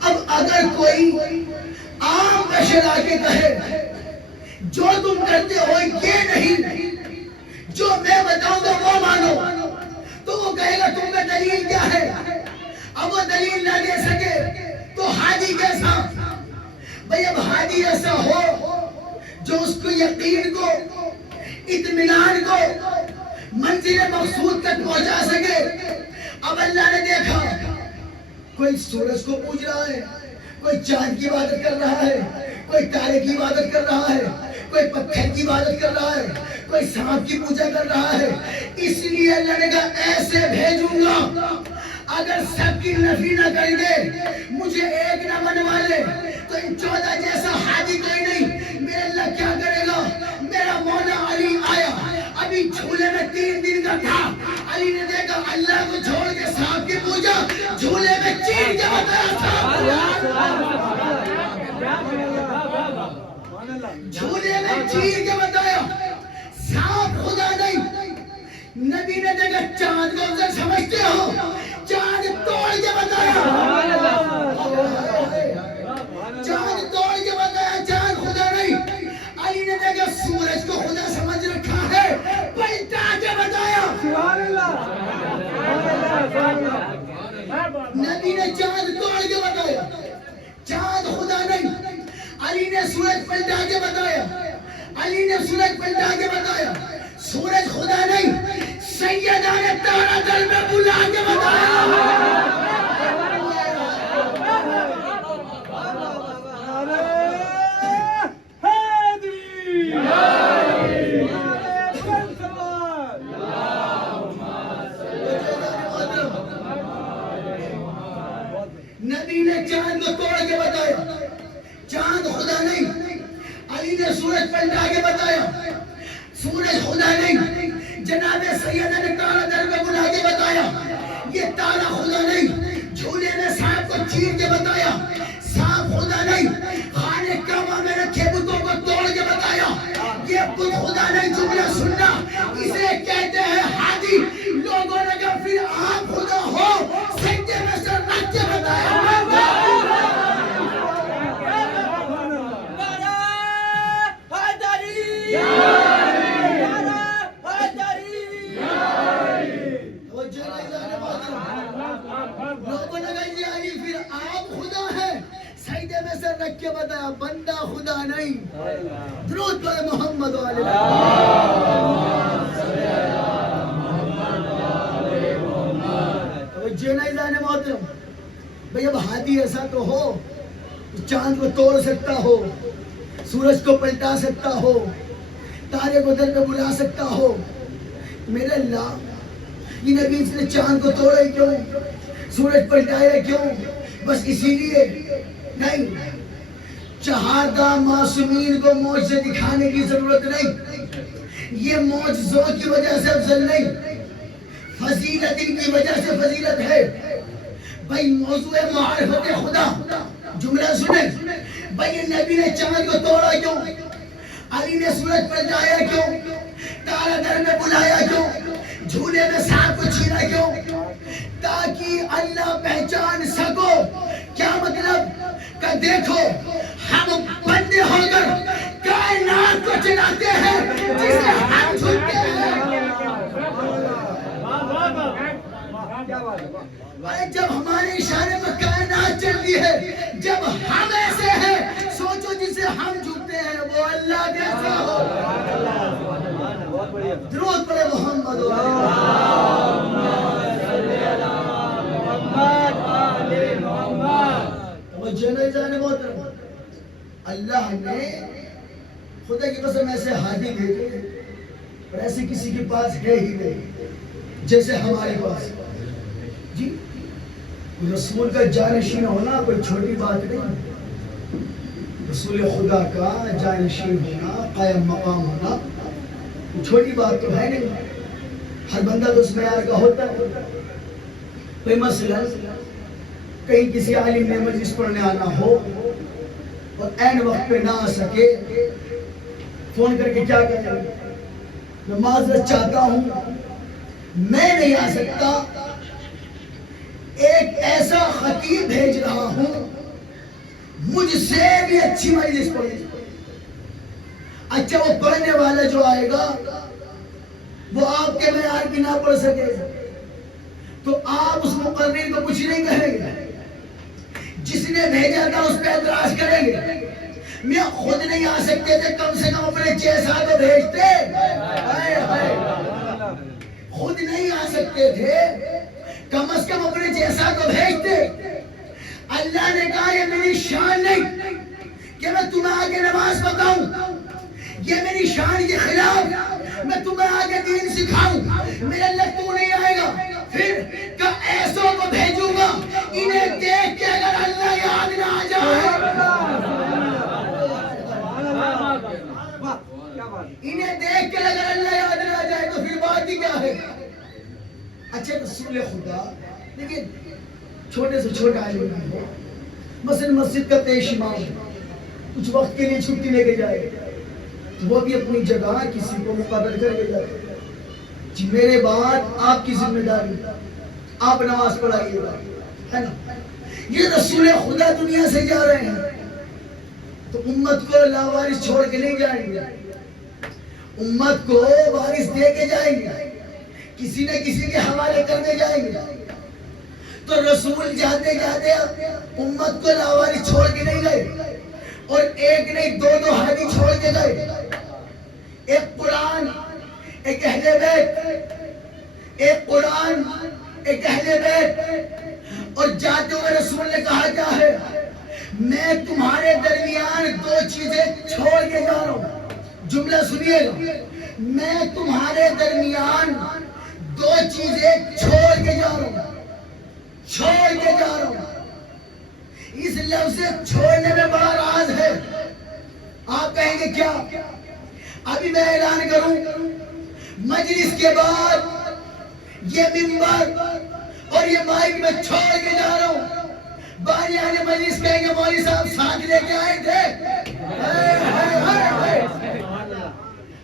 اب اگر کوئی عام بشر آ کے کہے جو تم کرتے ہو یہ نہیں، جو میں بتاؤں گا وہ مانو، تو وہ کہے گا تم میں دلیل کیا ہے؟ اب وہ دلیل نہ دے سکے تو ہادی کیسا؟ بھئی اب ہادی ایسا ہو جو اس کو یقین کو، اطمینان کو، منزل مقصود تک پہنچا سکے۔ اب اللہ نے دیکھا کوئی سورج کو پوج رہا ہے، کوئی چاند کی عبادت کر رہا ہے، کوئی تارے کی عبادت کر رہا ہے، کوئی پتھر کی عبادت کر رہا ہے, کوئی سانپ کی پوجا کر رہا ہے. اس لیے اللہ نے کہا ایسے بھیجوں گا, اگر سب کی نفی نہ کر دے, مجھے ایک نہ منوا لے, تو ان 14 جیسا حاجی کوئی نہیں. میرے اللہ کیا کرے گا؟ میرا مولا علی آیا, ابھی جھولے میں 3 دن کا تھا. علی نے دیکھا اللہ کو چھوڑ کے سانپ کی پوجا, جھولے میں چیر کے بتایا جھولے میں چیر کے بتایا سانپ خدا نہیں. نبی نے دیکھا چاند کو سے سمجھتے ہو, چاند توڑ کے بتایا, چاند توڑ کے بتایا چاند خدا نہیں. علی نے دیکھا سورج کو خدا سمجھ رکھا ہے, پلٹا کے بتایا. نبی نے چاند توڑ کے بتایا چاند خدا نہیں. علی نے سورج پلٹا کے بتایا, علی نے سورج پلٹا کے بتایا سورج خدا نہیں. سیدہ نے تارا دل میں بلا کے بتایا. نبی نے چاند کو توڑ کے بتایا چاند خدا نہیں. علی نے سورج پلٹا کے بتایا سورج خدا نہیں. جناب سیدہ نے تارا در میں بلا کے بتایا یہ تارا خدا نہیں. جھولے میں سانپ کو چیر کے بتایا سانپ خدا نہیں. خانے کعبہ میں رکھے بتوں کو توڑ کے بتایا یہ بت خدا نہیں. جملہ سننا, اسے کہتے ہیں ہادی. لوگوں نے کہا پھر آپ خدا ہو, سجدے میں سر رکھ کے بتایا. رکھ کے بتایا بندہ خدا نہیں. درود پر محمد علیہ جنازان محترم. بھئی اب ہادی ایسا تو ہو, چاند کو توڑ سکتا ہو, سورج کو پلٹا سکتا ہو, تارے کو در پہ بلا سکتا ہو. میرے اللہ, یہ نبی نے چاند کو توڑا کیوں, سورج پلٹایا کیوں؟ بس اسی لیے نہیں. چہاردہ معصومین کو معجزے دکھانے کی ضرورت نہیں. یہ معجزوں کی وجہ سے افضل نہیں, فضیلت ان کی وجہ سے فضیلت ہے. بھائی موضوع معرفت خدا, جملہ سنیں. بھائی نبی نے چاند کو توڑا کیوں, علی نے سورج پلٹایا کیوں, تارا در میں بلایا کیوں, جھولے میں سانپ کو چھینا کیوں؟ تاکہ اللہ پہچان سکو. کیا مطلب کہ دیکھو ہم بندے ہو کر کائنات کو چلاتے ہیں جسے ہم جھلتے ہیں. جب ہمارے اشارے پر کائنات چلتی ہے, جب ہم ایسے ہیں, سوچو جسے ہم جھلتے ہیں وہ اللہ کیسا ہو. درود پڑھے محمد جنازان محترم. اللہ نے خدا کی قسم ایسے ہادی بھیجے اور ایسے کسی کے پاس ہے ہی نہیں جیسے ہمارے پاس. جی رسول کا جانشین ہونا کوئی چھوٹی بات نہیں. رسول خدا کا جانشین ہونا, قائم مقام ہونا چھوٹی بات تو ہے نہیں. ہر بندہ تو اس معیار کا ہوتا ہے. کوئی مسئلہ کہیں کسی عالم نے مجلس پڑھنے آنا ہو اور این وقت پہ نہ آ سکے, فون کر کے کیا کہتے ہیں, میں معذرت چاہتا ہوں میں نہیں آ سکتا, ایک ایسا خطیب بھیج رہا ہوں مجھ سے بھی اچھی مجلس پڑھے. اچھا وہ پڑھنے والا جو آئے گا وہ آپ کے معیار کی نہ پڑھ سکے تو آپ اس مقرر کو کچھ نہیں کہیں گے. جس نے بھیجا تھا اس پہ اعتراض کریں گے. میں خود نہیں آ سکتے تھے, کم سے کم اپنے 6 سال تو بھیجتے. خود نہیں آ سکتے تھے, کم از کم اپنے جیسا تو بھیجتے. اللہ نے کہا یہ میری شان نہیں کہ میں تمہیں آگے نماز بتاؤں. یہ میری شان کے خلاف میں تمہیں آگے دین سکھاؤں، میرے اللہ تو نہیں آئے گا، پھر کہ ایسوں کو بھیجوں گا انہیں دیکھ کے اگر اللہ یاد نہ آ جائے، انہیں دیکھ کے اگر اللہ یاد نہ آ جائے تو پھر بات ہی کیا ہے؟ اچھا رسول خدا لیکن چھوٹے سے چھوٹا عالم ہے، مثلا مسجد کا پیش امام کچھ وقت کے لیے چھٹی لے کے جائے تو وہ بھی اپنی جگہ کسی کو مقرر کر کے جائے، جی میرے بعد آپ کی ذمہ داری، آپ نماز پڑھائیے گا، ہے نا؟ یہ رسول خدا دنیا سے جا رہے ہیں تو امت کو لاوارث چھوڑ کے نہیں جائیں گے، امت کو وارث دے کے جائیں گے، کسی نہ کسی کے حوالے کرنے جائیں گے۔ تو رسول جاتے جاتے امت کو لاوارث چھوڑ کے نہیں گئے، اور ایک نہیں دو ہادی چھوڑ کے گئے، ایک قرآن ایک اہل بیت، ایک قرآن ایک اہل بیت۔ اور جاتے ہوئے رسول نے کہا کیا ہے؟ میں تمہارے درمیان دو چیزیں چھوڑ کے جا رہا ہوں، جملہ سنیے گا، میں تمہارے درمیان دو چیزیں چھوڑ کے جا رہا ہوں، چھوڑ کے جا رہا ہوں۔ اس لفظ چھوڑنے میں بڑا راز ہے، آپ کہیں گے کیا؟ ابھی میں اعلان کروں، مجلس کے بعد یہ منبر اور یہ مائک میں چھوڑ کے جا رہا ہوں، بانی آنے مجلس کہیں گے مولوی صاحب ساتھ لے کے آئے تھے،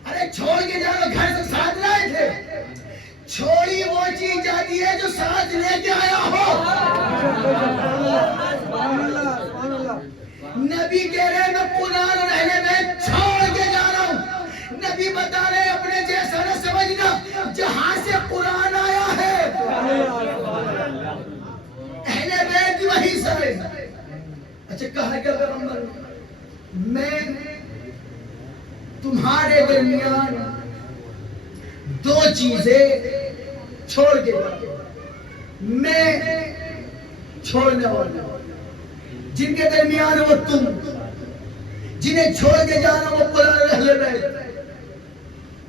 ارے چھوڑ کے جا رہا، گھر سے ساتھ لائے تھے، چھوڑی وہ چیز جاتی ہے جو ساتھ لے کے آیا ہو۔ نبی کہہ رہے میں قرآن اور اہل بیت چھوڑ کے جا رہا ہوں، نبی بتا رہے اپنے جیسا نہ سمجھنا، جہاں سے قرآن آیا ہے اہل بیت وہی سے۔ اچھا کہا کیا پیغمبر؟ میں تمہارے درمیان دو چیزیں چھوڑ کے جا رہا ہوں، میں چھوڑنے والا ہوں، جن کے درمیان وہ تم، جنہیں چھوڑ کے جانا وہ قرآن اور اہل بیت۔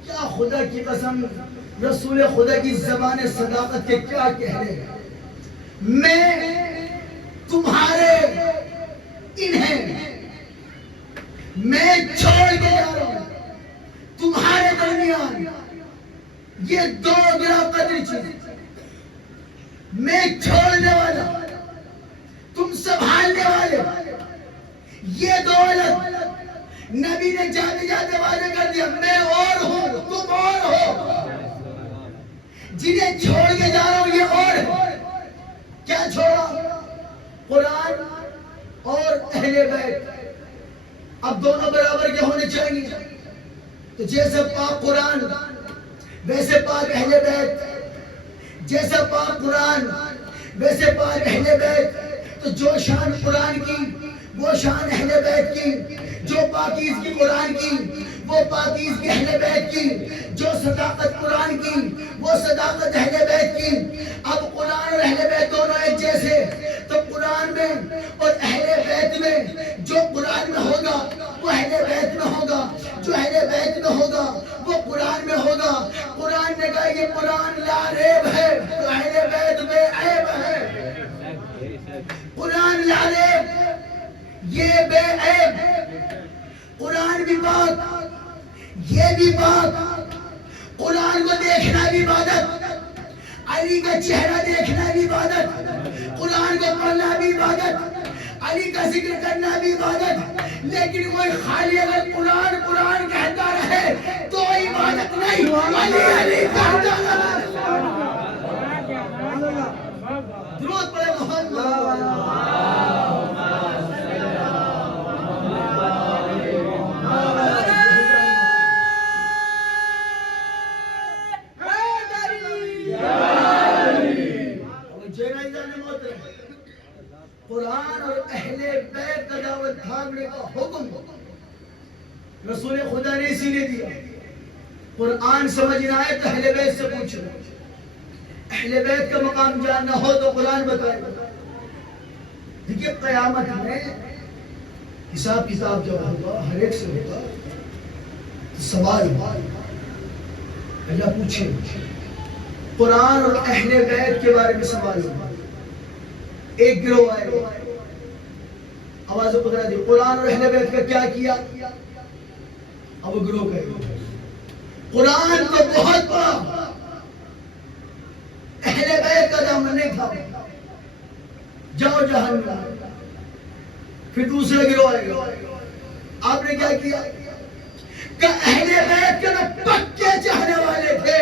کیا خدا کی قسم، رسول خدا کی زبان صداقت کے کیا کہہ رہے ہیں؟ میں تمہارے انہیں میں چھوڑ کے جا رہا ہوں، تمہارے درمیان یہ دو گرا قدر چیز، میں چھوڑنے والا تم سنبھالنے والے، یہ دولت نبی نے جاتے جاتے وعدہ کر دیا، میں اور ہوں تم اور ہو، جنہیں چھوڑ کے جا رہا ہوں یہ اور ہے۔ کیا چھوڑا؟ قرآن اور اہل بیت۔ اب دونوں برابر کے ہونے چاہیے، تو جیسا پاک قرآن ویسے پاک اہل بیت، جیسا پاک قرآن ویسے پاک اہل بیت۔ تو جو شان قرآن کی وہ شان اہل بیت کی، جو پاکیزگی قرآن کی وہ پاکیزگی اہل بیت کی، جو صداقت قرآن کی وہ صداقت اہل بیت کی۔ اب قرآن اور اہل بیت دونوں ایک جیسے، تو قرآن میں اور اہل بیت میں جو قرآن میں ہوگا وہ اہل بیت میں ہوگا، جو اہل بیت میں ہوگا وہ قرآن میں ہوگا۔ قرآن نے کہا یہ قرآن لا ریب ہے، تو اہل بیت بے عیب ہے۔ قرآن لا ریب، یہ بے عیب، قرآن بھی پاک یہ بھی پاک، قرآن کو دیکھنا بھی عبادت، علی کا چہرہ دیکھنا بھی عبادت، قرآن کو پڑھنا بھی عبادت، علی کا ذکر کرنا بھی عبادت۔ لیکن کوئی خالی اگر قرآن قرآن کہتا رہے تو عبادت نہیں، علی علی کہتا رہے۔ درود پڑھے محمد۔ قرآن اور اہل بیت کا دعوت تھامنے کا حکم رسول خدا نے اسی نے دیا۔ قرآن سمجھنا ہے تو اہل بیت سے پوچھو، اہل بیت کا مقام جاننا ہو تو قرآن بتائے۔ دیکھیے قیامت میں حساب کتاب جو ہوگا ہر ایک سے ہوگا، سوال اللہ پوچھے قرآن اور اہل بیت کے بارے میں سوال ہوگا. ایک گروہ آئے گا, آواز پکڑا دی, قرآن اور اہل بیت کا کیا کیا؟ اب وہ گروہ کہے گا قرآن تو بہت بڑا, اہل بیت کا دامن نہیں تھا, جاؤ جہنم. پھر دوسرا گروہ آئے گا, آپ نے کیا کیا کہ اہل بیت کے تو پکے چاہنے والے تھے,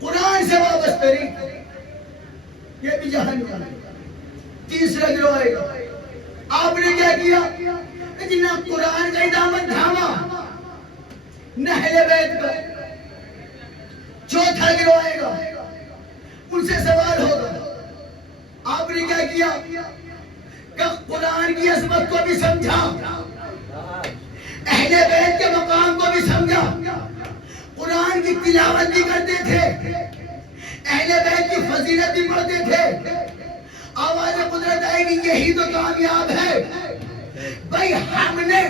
قرآن سے وابستہ نہیں, یہ بھی جہنم. تیسرا گروہ آئے گا, آپ نے کیا کیا کہ نہ قرآن کا دامن تھاما نہ اہل بیت کا. چوتھا گروہ آئے گا, ان سے سوال ہوگا آپ نے کیا کیا کہ قرآن کی عظمت کو بھی سمجھا, اہل بیت کے مقام کو بھی سمجھا, قرآن کی تلاوت بھی کرتے تھے, اہل بیت کی فضیلت بھی پڑھتے تھے. آواز قدرت آئے گی یہی تو کامیاب ہے. بھائی ہم نے,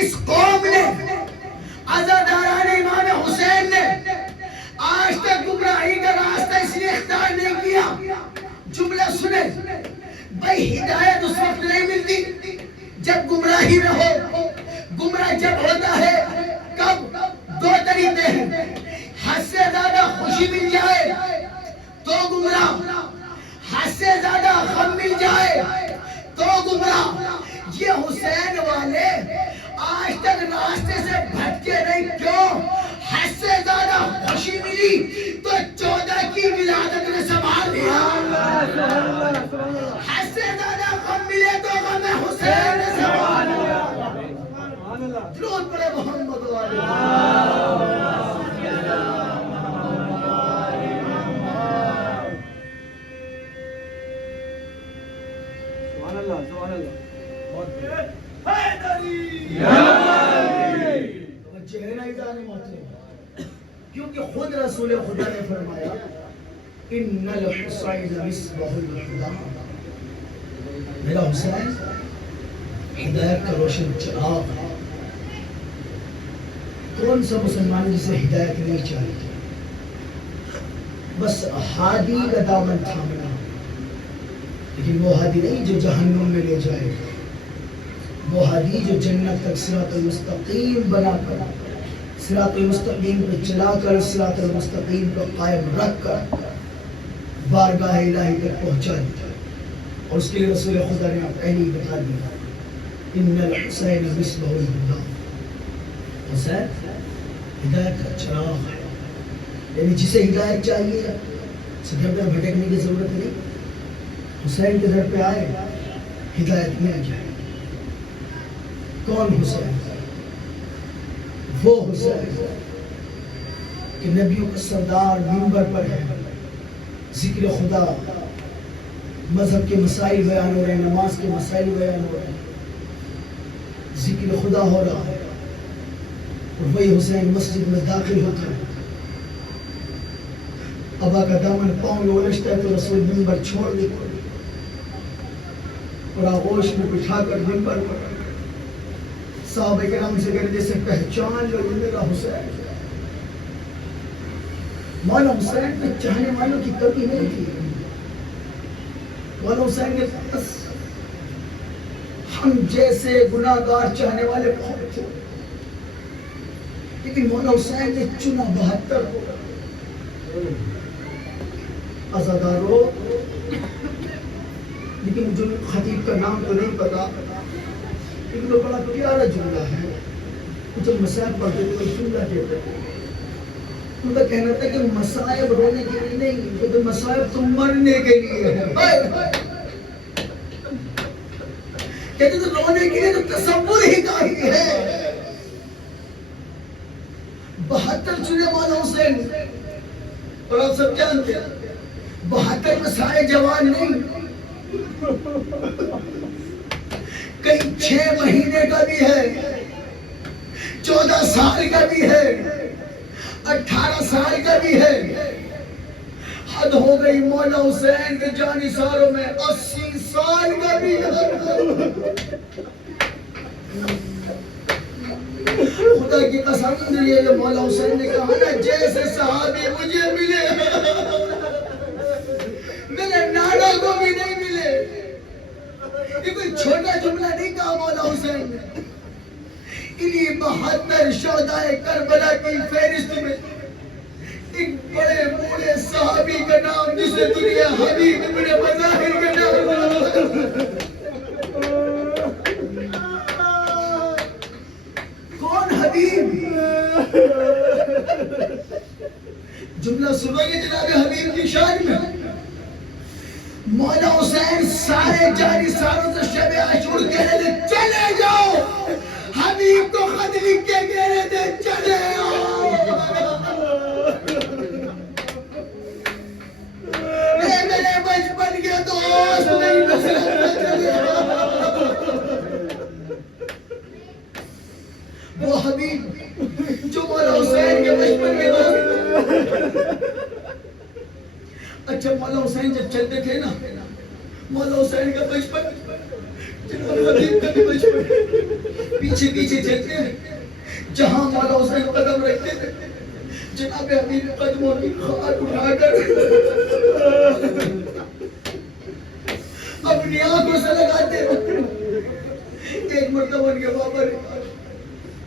اس قوم نے, عزاداران امام حسین نے آج تک گمراہی کا راستہ اس لیے اختیار نہیں کیا. جملہ سنیں بھائی, ہدایت اس وقت نہیں ملتی جب گمراہی نہ ہو. گمراہ جب ہوتا ہے کب؟ دو طریقے ہیں, حد سے زیادہ خوشی مل جائے تو گمراہ, حد سے زیادہ غم مل جائے تو گمراہ. یہ حسین والے آج تک راستے سے بھٹکے نہیں, کیوں؟ حد سے زیادہ خوشی ملی تو 14 کی ولادت نے سنبھال لیا, حد سے زیادہ غم ملے تو غم حسین نے سنبھال لیا. درود پڑھے محمد والے. سبحان اللہ, سبحان اللہ. چہرہ جانے محترم, کیونکہ خود رسول خدا نے فرمایا ان الحسین مصباح الہدی, میرا حسین ہدایت کا روشن چراغ ہے. کون سا مسلمان جسے ہدایت نہیں چاہیے؟ بس ہادی کا دامن تھامنا, لیکن وہ ہادی نہیں جو جہنم میں لے جائے, وہ ہادی جو جنت تک صراط المستقیم بنا کر, صراط المستقیم پہ چلا کر, صراط المستقیم کو قائم رکھ کر بارگاہ الہی تک پہنچا دیتا. اور اس کے لیے رسول خدا نے آپ پہلے ہی بتا دیا ان الحسین مصباح الہدی, حسین ہدایت کا چراغ ہے. یعنی جسے ہدایت چاہیے سدھر میں بھٹکنے کی ضرورت نہیں, حسین کے در پہ آئے ہدایت مل جائے. کون حسین؟ وہ حسین کہ نبیوں کا سردار منبر پر ہے, ذکر خدا, مذہب کے مسائل بیان ہو رہے ہیں, نماز کے مسائل بیان ہو رہے ہیں, ذکر خدا ہو رہا ہے, اور وہی حسین مسجد میں داخل ہوتا ہے, ابا کا دامن پاؤں میں الجھتا ہے تو رسول منبر چھوڑ دیتے اور آغوش میں بٹھا کر منبر پر صحابہ کرام سے کہتے جیسے پہچان لو یہ میرا حسین. مولا حسین کے چاہنے والوں کی کمی نہیں تھی. مولا حسین کے پاس ہم جیسے گناہگار چاہنے والے بہت تھے, لیکن مولا حسین نے چنا 72 کو. عزادارو, لیکن مجھے خطیب کا نام تو نہیں پتا, لیکن وہ بڑا پیارا جملہ ہے. جب مسائب پڑھتے تھے وہ جملہ کہتے تھے, ان کا کہنا تھا کہ مسائب رونے کے لیے نہیں, لیکن مسائب تو مرنے کے لیے ہے. کہتے تو رونے کے لیے تو تصور ہی کافی ہے. 72 چنے مولا حسین, اور آپ سب جانتے ہیں 72 میں سارے جوان نہیں, کئی 6 مہینے کا بھی ہے, 14 سال کا بھی ہے, 18 سال کا بھی ہے. حد ہو گئی مولا حسین کے جانی ساروں میں 80 سال کا بھی ہے. خدا کی قسم یہ مولا حسین نے کہا نا جیسے صحابی مجھے ملے میرے نانا کو بھی نہیں ملے. یہ کوئی چھوٹا جملہ نہیں کہا مولا حسین نے. انہی 72 شہدائے کربلا کی فہرست میں ایک بڑے بوڑھے صحابی کا نام جسے دنیا حبیب ابن مظاہر کا نام. کون حبیب؟ جملہ سنو گے جناب حبیب کی شان میں. مولا حسین سارے جاری ساروں سے شب عاشور کہنے دے چلے جاؤ. حبیب کو خط لکھ کے کہنے دے چلے آؤ. میرے بچپن کے دوست نہیں نصرت میں چلے آؤ. وہ حبیب جو مولا حسین کے بچپن کے دوست. اچھا مولا حسین جب چلتے تھے نا مولا حسین کا بچپن جناب حبیب کا بھی بچپن پیچھے پیچھے چلتے ہیں. جہاں مولا حسین قدم رکھتے تھے جناب حبیب قدموں کی خاک اٹھا کر اپنی آنکھوں سے لگاتے. ایک مرتبہ ان کے بابا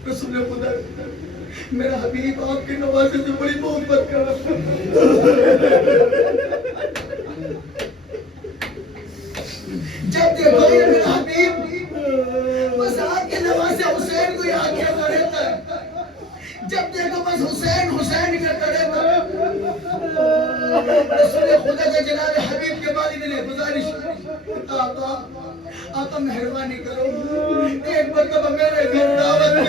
رسول خدا میرا حبیب آپ کے نوازے سے بڑی محبت کر رہا. جب دیکھو یہ میرا حبیب بس آپ کے نوازے حسین کو یاد کرتا رہتا ہے. جب دیکھو بس حسین حسین کرتا رہتا ہے. رسول خدا کے جناب حبیب کے والد نے گزارش آقا مہربانی کرو ایک مرتبہ میرے گھر دعوت میں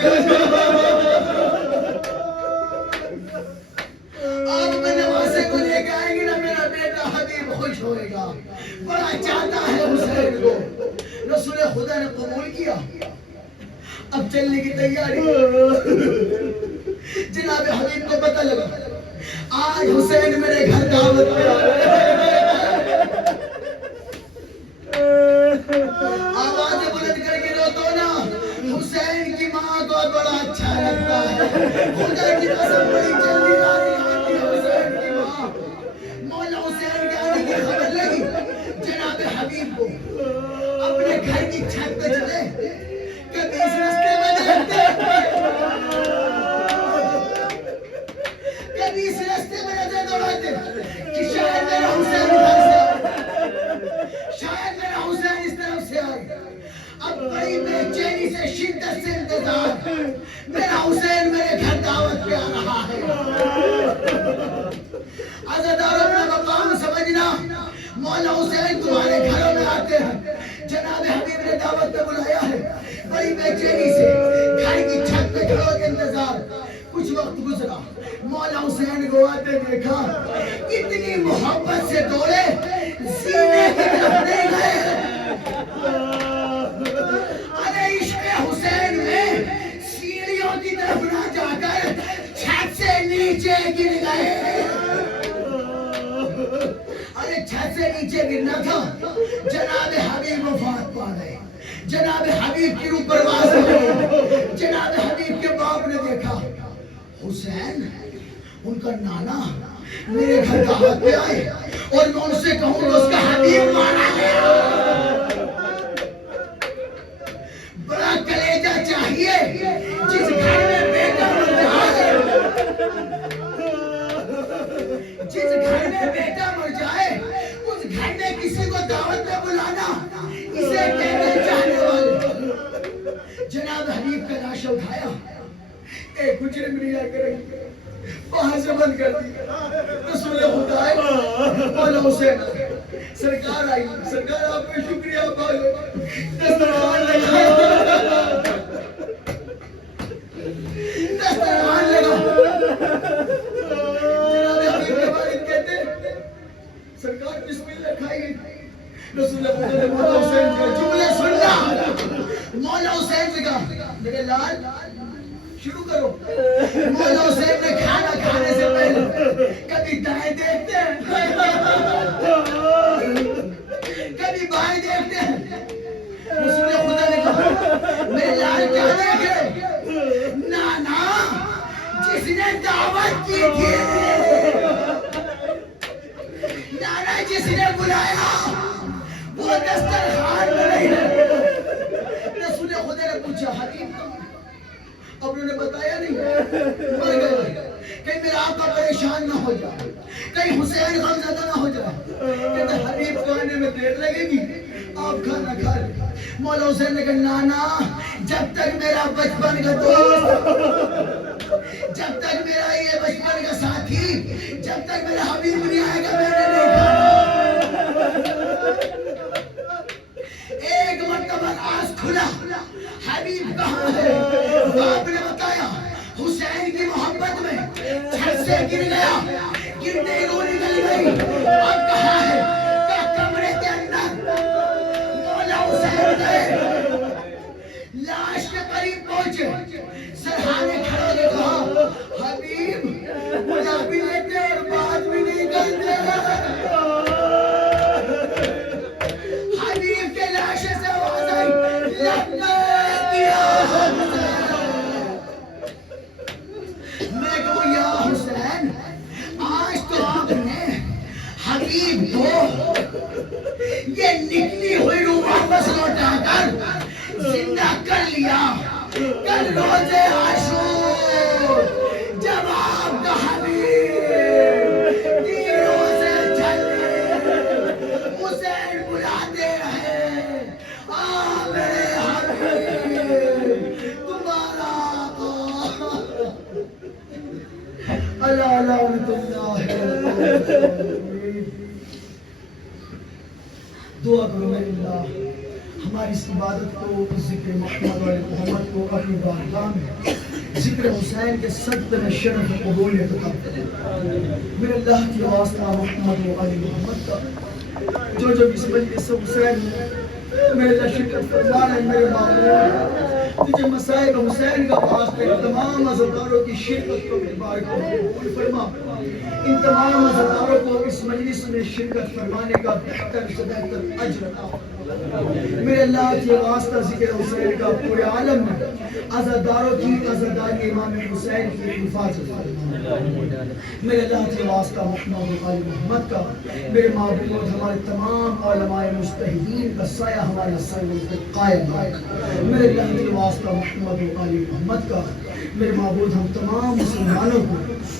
آپ میں نوازے کو لے کے آئیں گے نا میرا بیٹا حبیب خوش ہوئے گا. بڑا چاہتا ہے حسین کو. رسول خدا نے قبول کیا. اب چلنے کی تیاری. جناب حبیب کو پتہ لگا آج حسین میرے گھر دعوت میں آ رہے ہیں. آواز بلند کر کے رو دو نا حسین کی ماں کو بڑا اچھا لگتا ہے. خدا کی قسم بڑی جلدی آ رہی ہے حسین کی ماں. مولا حسین کے آنے کی خبر لگی جناب حبیب کو اپنے گھر کی چھت پہ چلے. کبھی اس راستے میں دیکھتے کبھی اس راستے میں نظر دوڑاتے کہ شاید میرا حسین ادھر سے آئے شاید میرا حسین اس طرف سے آئے. اب بڑی بے چینی سے شدت سے انتظار میرا حسین میرے گھر دعوت پہ آ رہا ہے. عزادار اپنا مقام سمجھنا مولا حسین تمہارے گھروں میں آتے ہیں. جناب حبیب نے دعوت پہ بلایا ہے. بڑی بے چینی سے گھر کی چھت پہ کھڑو کے انتظار. کچھ وقت گزرا مولا حسین کو آتے دیکھا اتنی محبت سے دوڑے سینے کی طرف نہیں گئے. ارے عشق حسین میں سیڑھیوں کی طرف نہ جا کر چھت سے نیچے گر گئے. ارے چھت سے نیچے گرنا تھا جناب حبیب وفات پا گئے. جناب حبیب کی روح پرواز ہو گئی. جناب حبیب کے باپ نے دیکھا حسین ان کا نانا میرے گھر دعوت پہ آئے اور میں ان سے کہوں کہ اس کا حبیب مارا گیا. بڑا کلیجہ چاہیے جس گھر میں بیٹا مر جائے جس گھر میں بیٹا مر جائے اس گھر میں کسی کو دعوت پہ بلانا اسے کہنے چاہنے والے. جناب حبیب کا لاشا اٹھایا ایک حجرے میں لیا کر وہاں سے بند کر دی. رسول خدا آئے مولا حسین سرکار آئی. سرکار آپ کا شکریہ بھائی. دسترخوان لگا دسترخوان لگا. جناب حبیب کے والد کہتے سرکار بسم اللہ کھائیے. رسول خدا نے مولا حسین کا جملے سننا. مولا حسین سے کہا میرے لال شروع کرو. مولا حسین نے کھانا کھانے سے پہلے کبھی دائیں دیکھتے ہیں کبھی بائیں دیکھتے ہیں. رسول خدا نے کہا میرے لال کیا دیکھے؟ نانا حبیب اب انہوں نے بتایا نہیں مر گئے کہیں میرا آقا پریشان نہ ہو جائے کہیں حسین غمزدہ نہ ہو جائے کہتے حبیب کو آنے میں دیر لگے گی آپ کھانا کھا لیں مولا حسین نے کہا نانا جب تک میرا بچپن کا دوست جب تک میرا یہ بچپن کا ساتھی جب تک میرا حبیب نہیں آئے گا میں نے نہیں کھانا ایک مرتبہ آس کھلا حبیب کہاں ہے باپ نے بتایا حسین کی محبت میں چھت سے گر گیا گرتے ہی رو نکل گئی اب کہاں ہے کیا کمرے کے اندر مولا حسین گئے لاش کے قریب پہنچے سرحانے کھڑے نے کہا حبیب مجھا بھی لیتے اور بات بھی نہیں کرتے حبیب کے لاشے سے آواز آئی لبیک یا میں کہوں یا حسین آج تو آپ نے حبیب کو یہ نکلی ہوئی روح واپس لوٹا کر زندہ کر لیا کل روز عاشور جب آپ کا حبیب تیروں سے چلے حسین بلاتے رہے میرے حبیب تمہارا اللہ لعنت اللہ دعا کرو میرے اللہ ہماری اس عبادت کو ذکر محمد و محمد کو اپنی بارگاہ میں ذکر حسین کے صدقے میں شرف و قبولیت عطا فرما میرے اللہ کی واسطہ محمد و محمد کا جو اس مجلس حسین میں میرے اللہ شرکت فرما رہے میرے معبود تجھے مسائب حسین کا واسطے تمام عزاداروں کی شرکت کو اپنی بارگاہ میں قبول فرما ان تمام عزاداروں کو اس مجلس میں شرکت فرمانے کا بہتر سے بہتر اجر عطا فرما میرے اللہ کی واسطہ ذکر حسین کا پورے عالم میں عزاداروں کی عزاداری امام حسین کی حفاظت فرما میرے اللہ کی واسطہ محمد و محمد کا میرے معبود ہمارے تمام علماء مجتہدین کا سایہ ہمارے سر پر قائم رکھ میرے اللہ کی واسطہ محمد و محمد کا میرے معبود ہم تمام مسلمانوں کو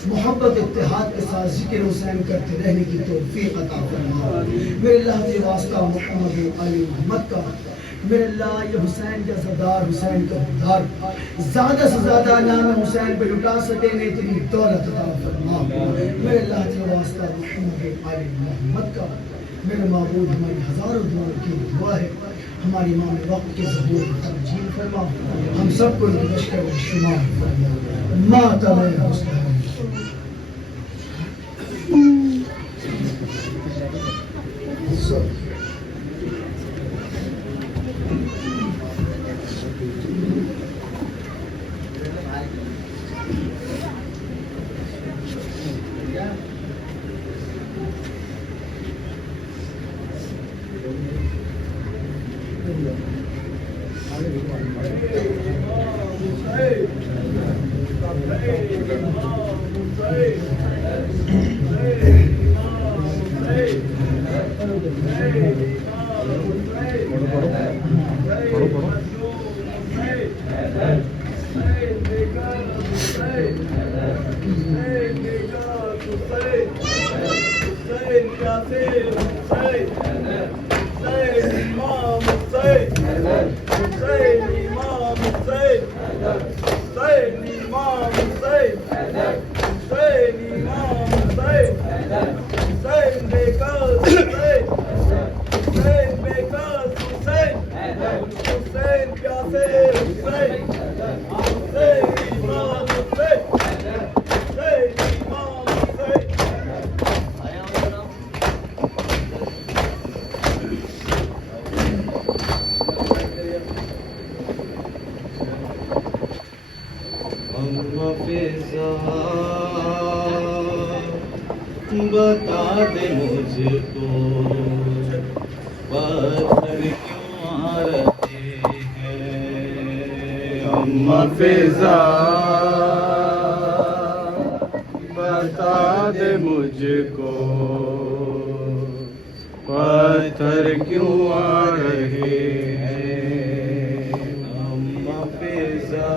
محبت اتحاد کے ساتھ ذکر حسین کرتے رہنے کی توفیق عطا فرما میرے اللہ کے واسطہ محمد و محمد کا میرے اللہ یہ حسین کے عزادار حسین کا حقدار زیادہ سے زیادہ نام حسین پہ لٹا سکے نے اتنی دولت عطا فرما میرے اللہ کے واسطہ محمد و محمد کا میرے معبود ہماری ہزاروں دعاؤں کی دعا ہے ہماری امام وقت کے ظہور کو ترجیح فرما ہم سب کو لشکر میں شمار فرما ماتم حسین بتا دے مجھ کو پتھر کیوں آ رہے ہیں اما فضا بتا دے مجھ کو پتھر کیوں آ رہے ہیں اما فضا فضا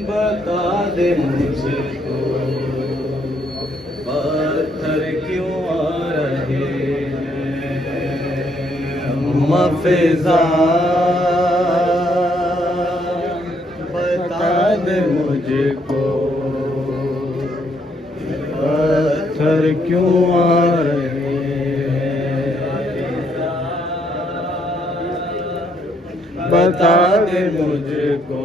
بتا دے مجھ کو پتھر کیوں آ رہے ہیں اماں فضا بتا دے مجھ کو پتھر کیوں آ رہے ہیں بتا دے مجھ کو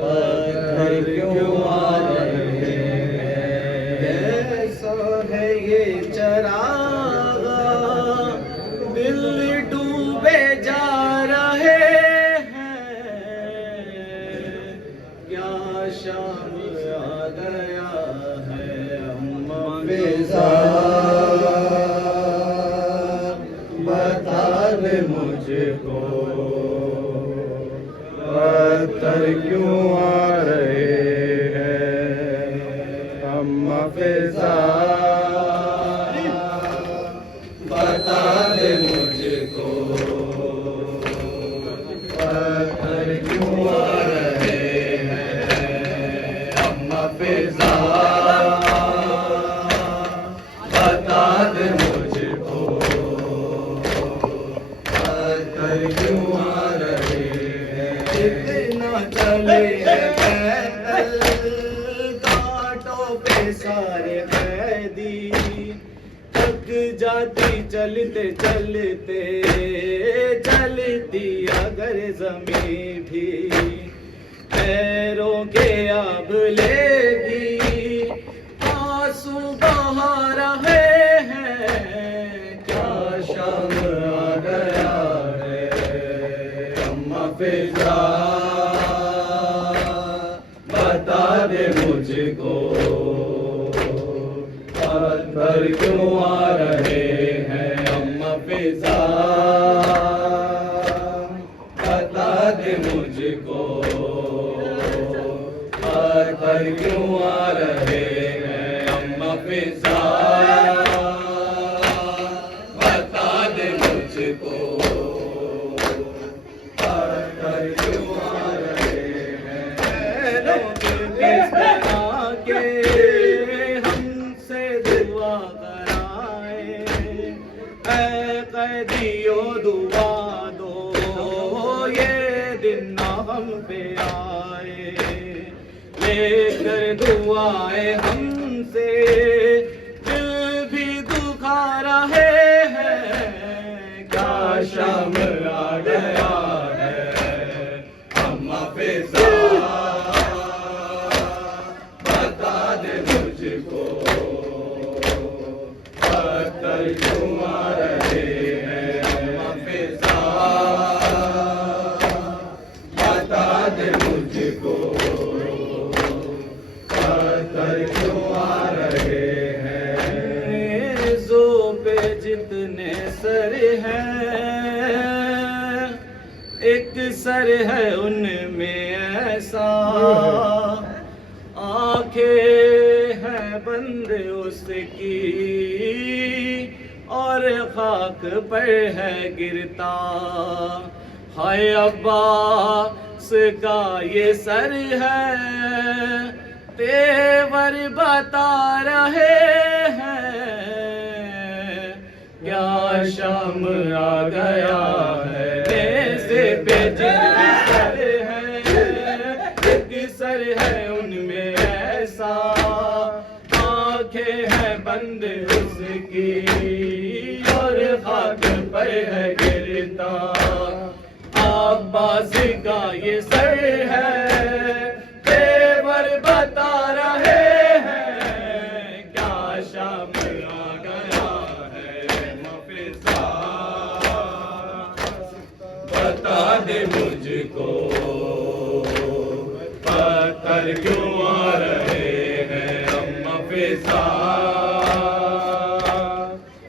پتھر کیوں آ رہے ہیں کیسا ہے یہ چراغ دل ڈوبے جا رہے کیا شام آ گیا ہے اماں فضا بتا دے مجھ کو پتھر کیوں آ رہے ہیں اماں فضا بتا دے مجھ کو پتھر کیوں آ رہے فضا بتا دے مجھ کو پتھر کیوں آ رہے ہیں اتنا چلے پیدل کانٹوں پہ سارے قیدی تھک جاتی چلتے چلتے چلتی اگر زمین بھی پیروں کے اب لے گی آنسو بہا رہے ہیں کیا شام آ گیا ہے اماں فضا بتا دے مجھ کو پتھر کیوں آ رہے ہیں اماں فضا بتا دے مجھ کو پتھر کیوں آ رہے ہیں اماں فضا بتا دے مجھ کو پتھر کیوں آ رہے ہیں لوگ کس طرح کے ہم سے دعا کرائے اے قیدیوں دعا دو یہ دن نہ ہم پہ آئے لے کر دعائیں ہم سے دل بھی دکھا رہے ہیں کیا شام آ گیا ہے اماں فضا بتا دے مجھ کو پتھر کیوں آ رہے ہیں اماں فضا بتا دے مجھ کو پتھر کیوں آ رہے ہیں زو پہ جتنے سر ہیں ایک سر ہے ان میں ایسا آنکھیں ہیں بند اس کی اور خاک پر ہے گرتا ہائے عباس کا یہ سر ہے تیور بتا رہے ہیں کیا شام آ گیا ہے نیزے پہ جن سر ہیں ایک سر ہے ان میں ایسا آنکھیں ہیں بند اس کی اور خاک پر ہے گرتا عباس کا یہ سر ہے تیور بتا رہے ہیں کیا شام آ گیا ہے اماں فضا بتا دے مجھ کو پتھر کیوں آ رہے ہیں اماں فضا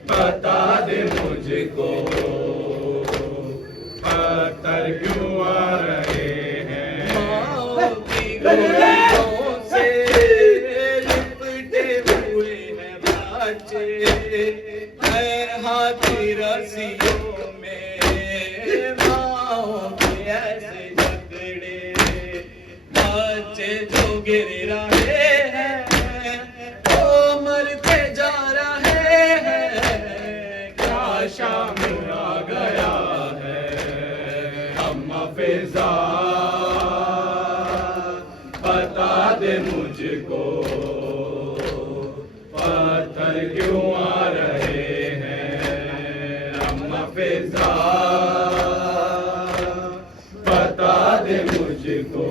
بتا دے مجھ کو پتھر کیوں آ رہے ہیں گولیوں سے لپٹے ہوئے ہیں بچے ہاتھی رسیوں میں گر رہے ہیں وہ مرتے جا رہے ہیں کیا شام آ گیا ہے اما فضا بتا دے مجھ کو پتھر کیوں آ رہے ہیں اما فضا بتا دے مجھ کو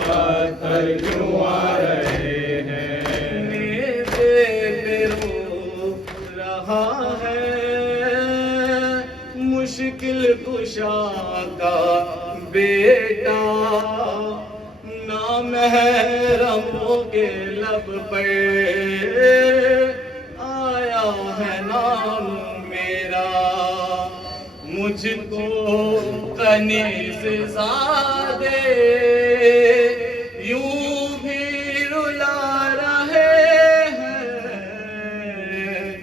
پتھر کیوں آ رہے ہیں میرے رو رہا ہے مشکل کشا کا بیٹا نامحرموں کے لب پہ آیا ہے نام میرا مجھ کو کنیز زادے یوں بھی رلا رہے ہیں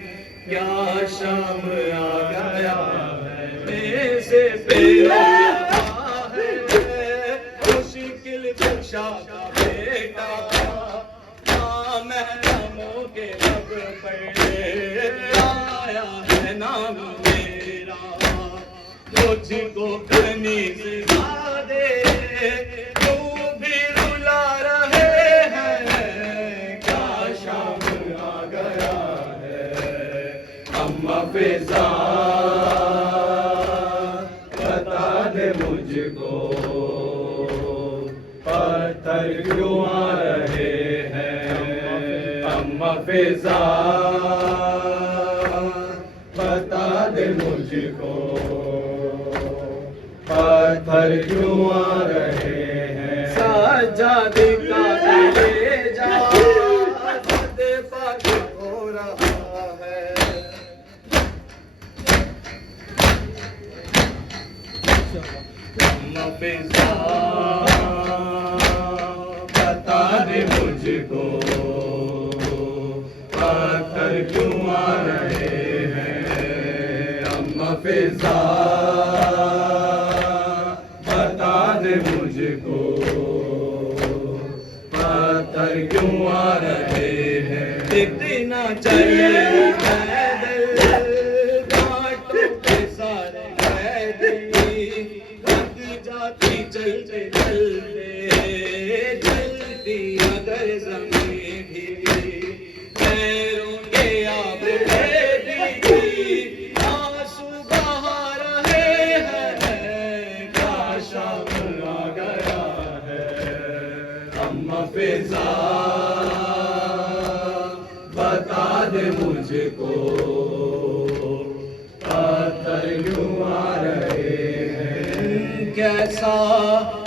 کیا شام آ گیا ہے میرے پہ مشکل کشا کا بیٹا نامحرموں کے لب پہ آیا ہے نام میرا مجھ کو کنیز زادے یوں بھی رلا رہے ہیں کیا شام آ گیا ہے اما فضا بتا دے مجھ کو پتھر کیوں آ رہے ہیں اما فضا بتا دے مجھ کو پتھر کیوں آ رہے ہیں سجاد کا لے جا خود پاک ہو رہا ہے اما فضا بتا دے مجھ کو پتھر کیوں آ رہے ہیں اما فضا بتا دے مجھ کو پتھر کیوں آ رہے ہیں اتنا چلے پیدل گھاٹوں کے سارے قیدی لگ جاتی چلتے چلتے چلتی اگر زمین بھی پیروں کے آب بھی آنسو بہا رہے ہیں کیا شام آ گیا ہے اما فضا بتا دے مجھ کو پتھر کیوں آ رہے ہیں کیسا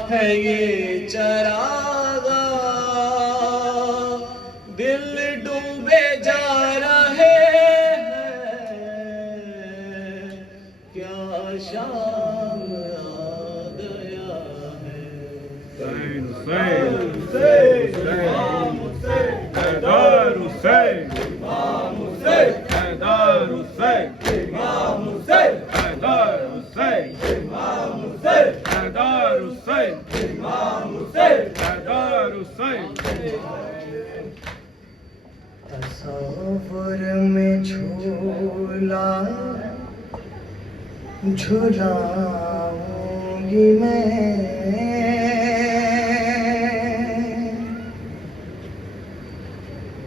ہے یہ چراغا دل ڈوبے جا رہے ہیں کیا شام آ گیا ہے حیدر حسین حیدر حسین حیدر حسین حیدر حسین حیدر حسین تصور میں جھولا جھولاؤں گی میں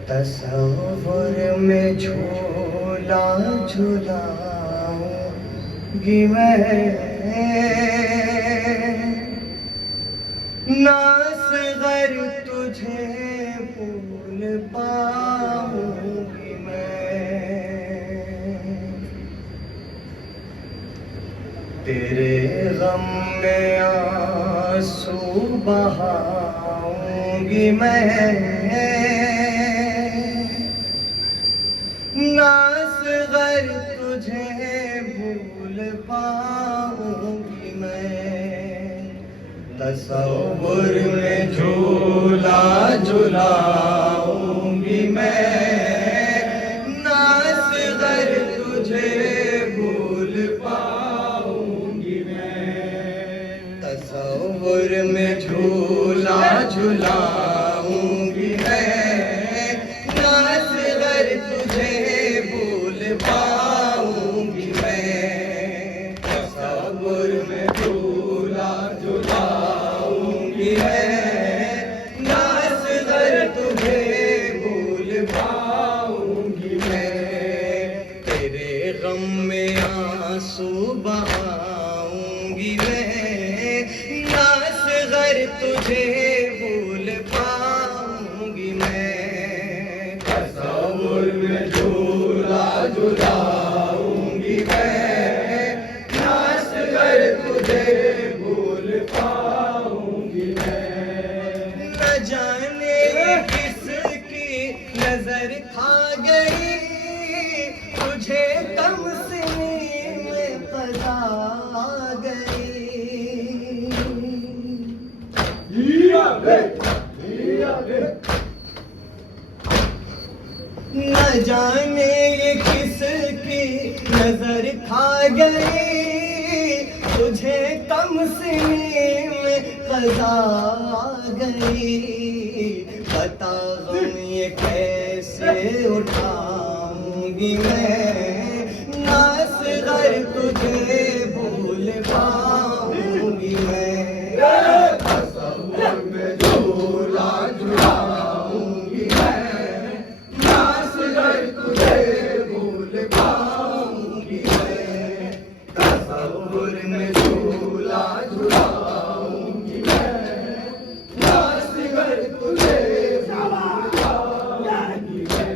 تصور میں جھولا جھولاؤں گی میں ناصغر تجھے بھول پاؤں گی میں تیرے غم میں آنسو بہاؤں گی میں ناصغر تجھے بھول پاؤں گی میں تصور میں جھولا جھولاؤں گی میں ناصغر تجھے بھول پاؤں گی میں تصور میں جھولا جلاؤں گی میں، ناصغر تجھے بھول پاؤں گی میں، تصور میں جھولا جلاؤں گی میں، ناصغر تجھے بھول پاؤں گی میں، تیرے غم میں آنسو بہاؤں گی میں، ناصغر تجھے بھول پاؤں گی میں، تصور میں جھولا جلاؤں گی میں، ناصغر تجھے بھول پاؤں گی میں، نہ جانے کس کی نظر کھا گئی تجھے کم سنی میں قضا آ گئی، نہ جانے یہ کس کی نظر کھا گئی تجھے کم سنی میں قضا آ گئی، بتا غم یہ کیسے اٹھاؤں گی میں، ناصغر تجھے بھول پاؤں گی میں، تصور میں جھولا جلاؤں گی میں، ناصغر تجھے بھول پاؤں گی میں، تصور میں جھولا جلاؤں گی میں، ناصغر تجھے بھول پاؤں گی میں،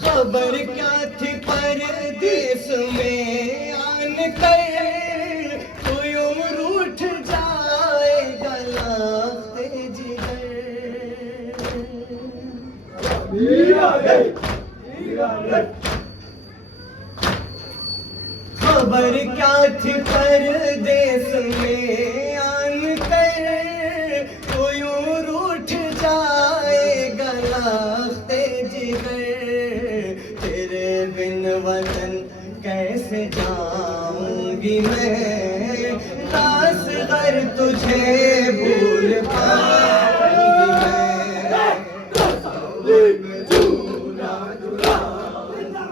خبر کیا تھی پردیس میں آن کر تو یوں روٹھ جائے گا لخت جگر، خبر کیا تھی پردیس میں آن کر تو یوں روٹھ جائے گا لخت جگر، تیرے بن وطن کیسے جاؤں گی میں، ناصغر تجھے بھول پاؤں گی میں، تصور میں جھولا جلاؤں گی میں،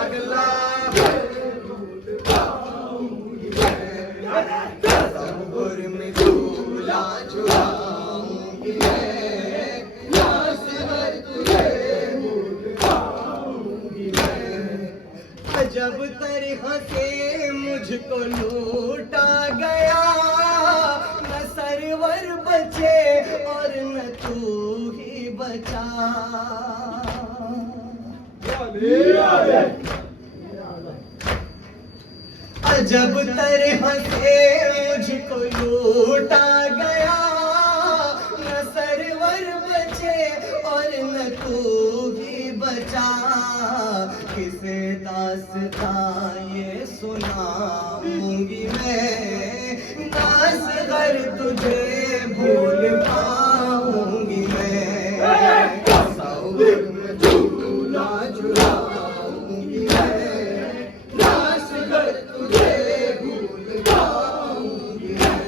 اگلا بھول پاؤں گی میں، تصور میں جھولا جلاؤں گی میں، ناصغر تجھے بھول پاؤں گی میں، عجب طرح سے مجھ کو لوٹا گیا، نہ سرور بچے اور نہ تو ہی بچا، عجب طرح سے مجھ کو لوٹا گیا، نہ سرور بچے اور نہ تو ہی بچا، کسے داستان یہ سناؤں گی میں، ناصغر تجھے بھول پاؤں گی میں، تصور میں جھولا جلاؤں گی میں، ناصغر تجھے بھول پاؤں گی میں،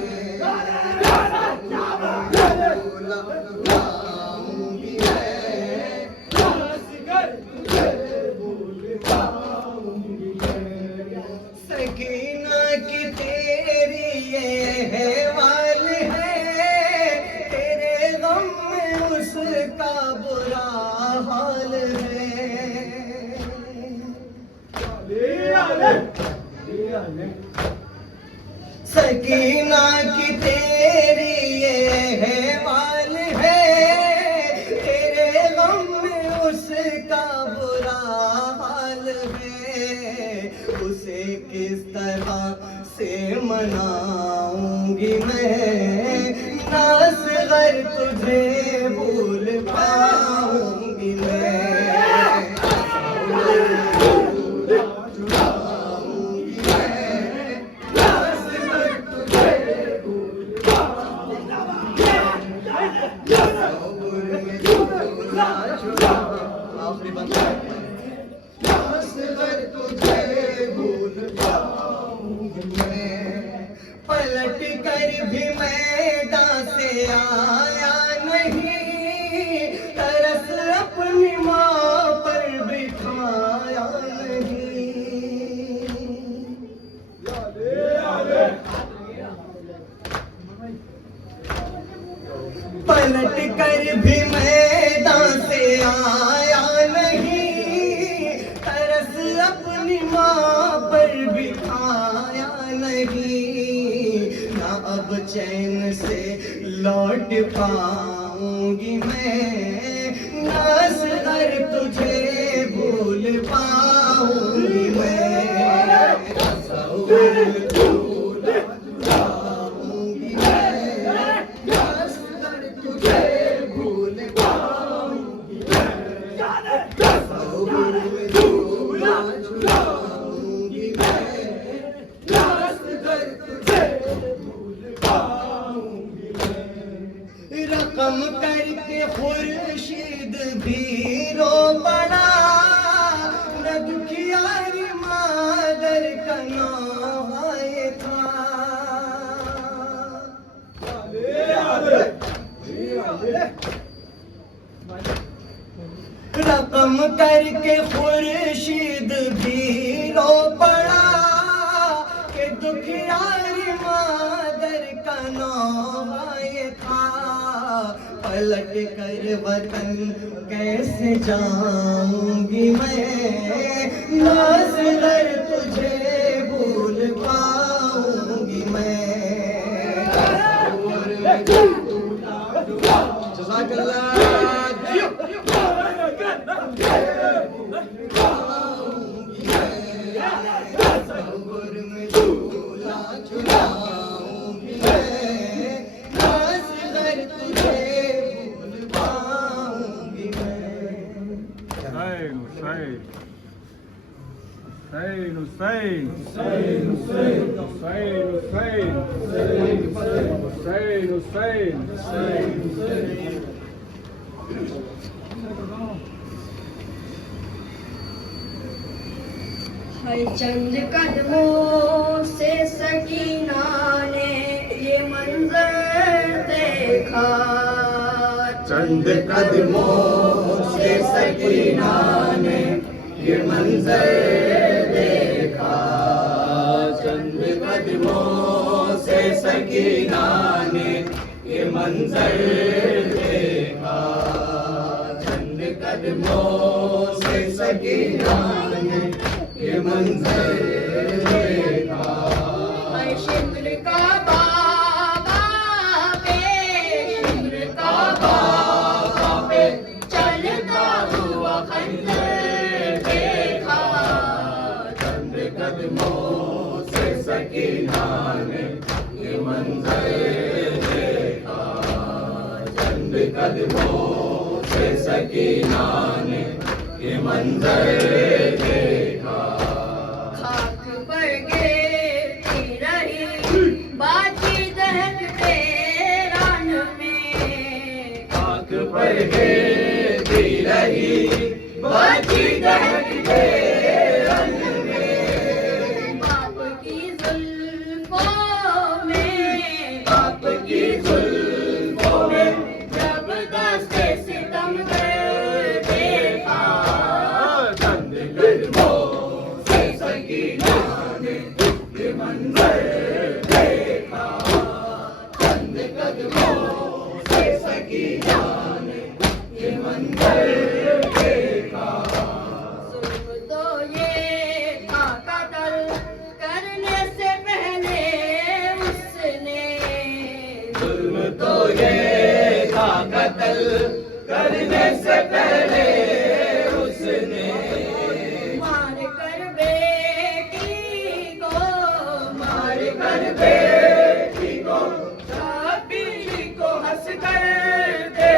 جھولا جلاؤں گی میں، ناصغر تجھے بھول پاؤں گی میں، سکینہ کی تیری یہ حوال ہے، تیرے غم میں اس کا برا حال ہے، سکینہ کی تیری یہ حوال ہے، تیرے غم میں اس کا برا حال ہے، اسے کس طرح سے مناؤں گی میں، ناصغر تجھے بھول پاؤں گی میں، آخری بند ناصغر تجھے بھول پاؤں گی میں، پلٹ کر بھی میدان سے آیا نہیں، ترس اپنی ماں پر بٹھایا نہیں، پلٹ کر بھی میدان سے آیا نہیں، ترس اپنی ماں پر بٹھایا نہیں، نہ اب چین سے لوٹ پاؤں گی میں، نہ اصغر تجھے بھول پاؤں گی میں، تصور بھول جاؤں گی میں، نہ اصغر تجھے بھول پاؤں گی میں، تصور بھول جاؤں گی میں، نہ اصغر تجھے بھول پاؤں گی میں، رقم کر کے خورشید بھی رو پڑا، نہ دکھیاری مادر کا نوحہ تھا، رقم کر کے خورشید بھی رو پڑا کہ دکھیاری مادر کا نوحہ تھا، پلٹ کر وطن کیسے جاؤں گی میں، نہ اصغر تجھے بھول پاؤں گی میں، جزاک اللہ، تصور میں جھولا جھلاؤں گی میں، نہ اصغر تجھے بھول پاؤں گی میں، حسین حسین حسین حسین حسین ہر چند قدموں سے سکینہ نے یہ منظر دیکھا، چند قدموں سے سکینہ نے یہ منظر دیکھا، چند قدموں سے سکینہ نے یہ منظر دیکھا، چند قدموں سے سکینہ نے یہ منظر دیکھا، ہر شمر کا بابا پہ، شمر کا بابا پہ چلتا ہوا خنجر دیکھا، چند قدموں سے سکینہ نے یہ منظر دیکھا، چند قدموں سے سکینہ نے یہ منظر دیکھا، خاک پر گرتی رہی باجی دہکتے ران میں، خاک پر گرتی رہی باجی دہکتے رن میں، باپ کی زلفوں میں، باپ کی زلفوں میں جب دستے ستم گر دیکھا، چند قدموں سے سکینہ نے یہ منظر دیکھا، چند قدموں سے سکینہ نے یہ منظر دیکھا، ظلم تو یہ تھا قتل کرنے سے پہلے اس نے، ظلم تو یہ تھا قتل کرنے سے پہلے اس نے، مار کر بیٹی کو، مار کر بیٹی کو شبیر کو ہنس کر دے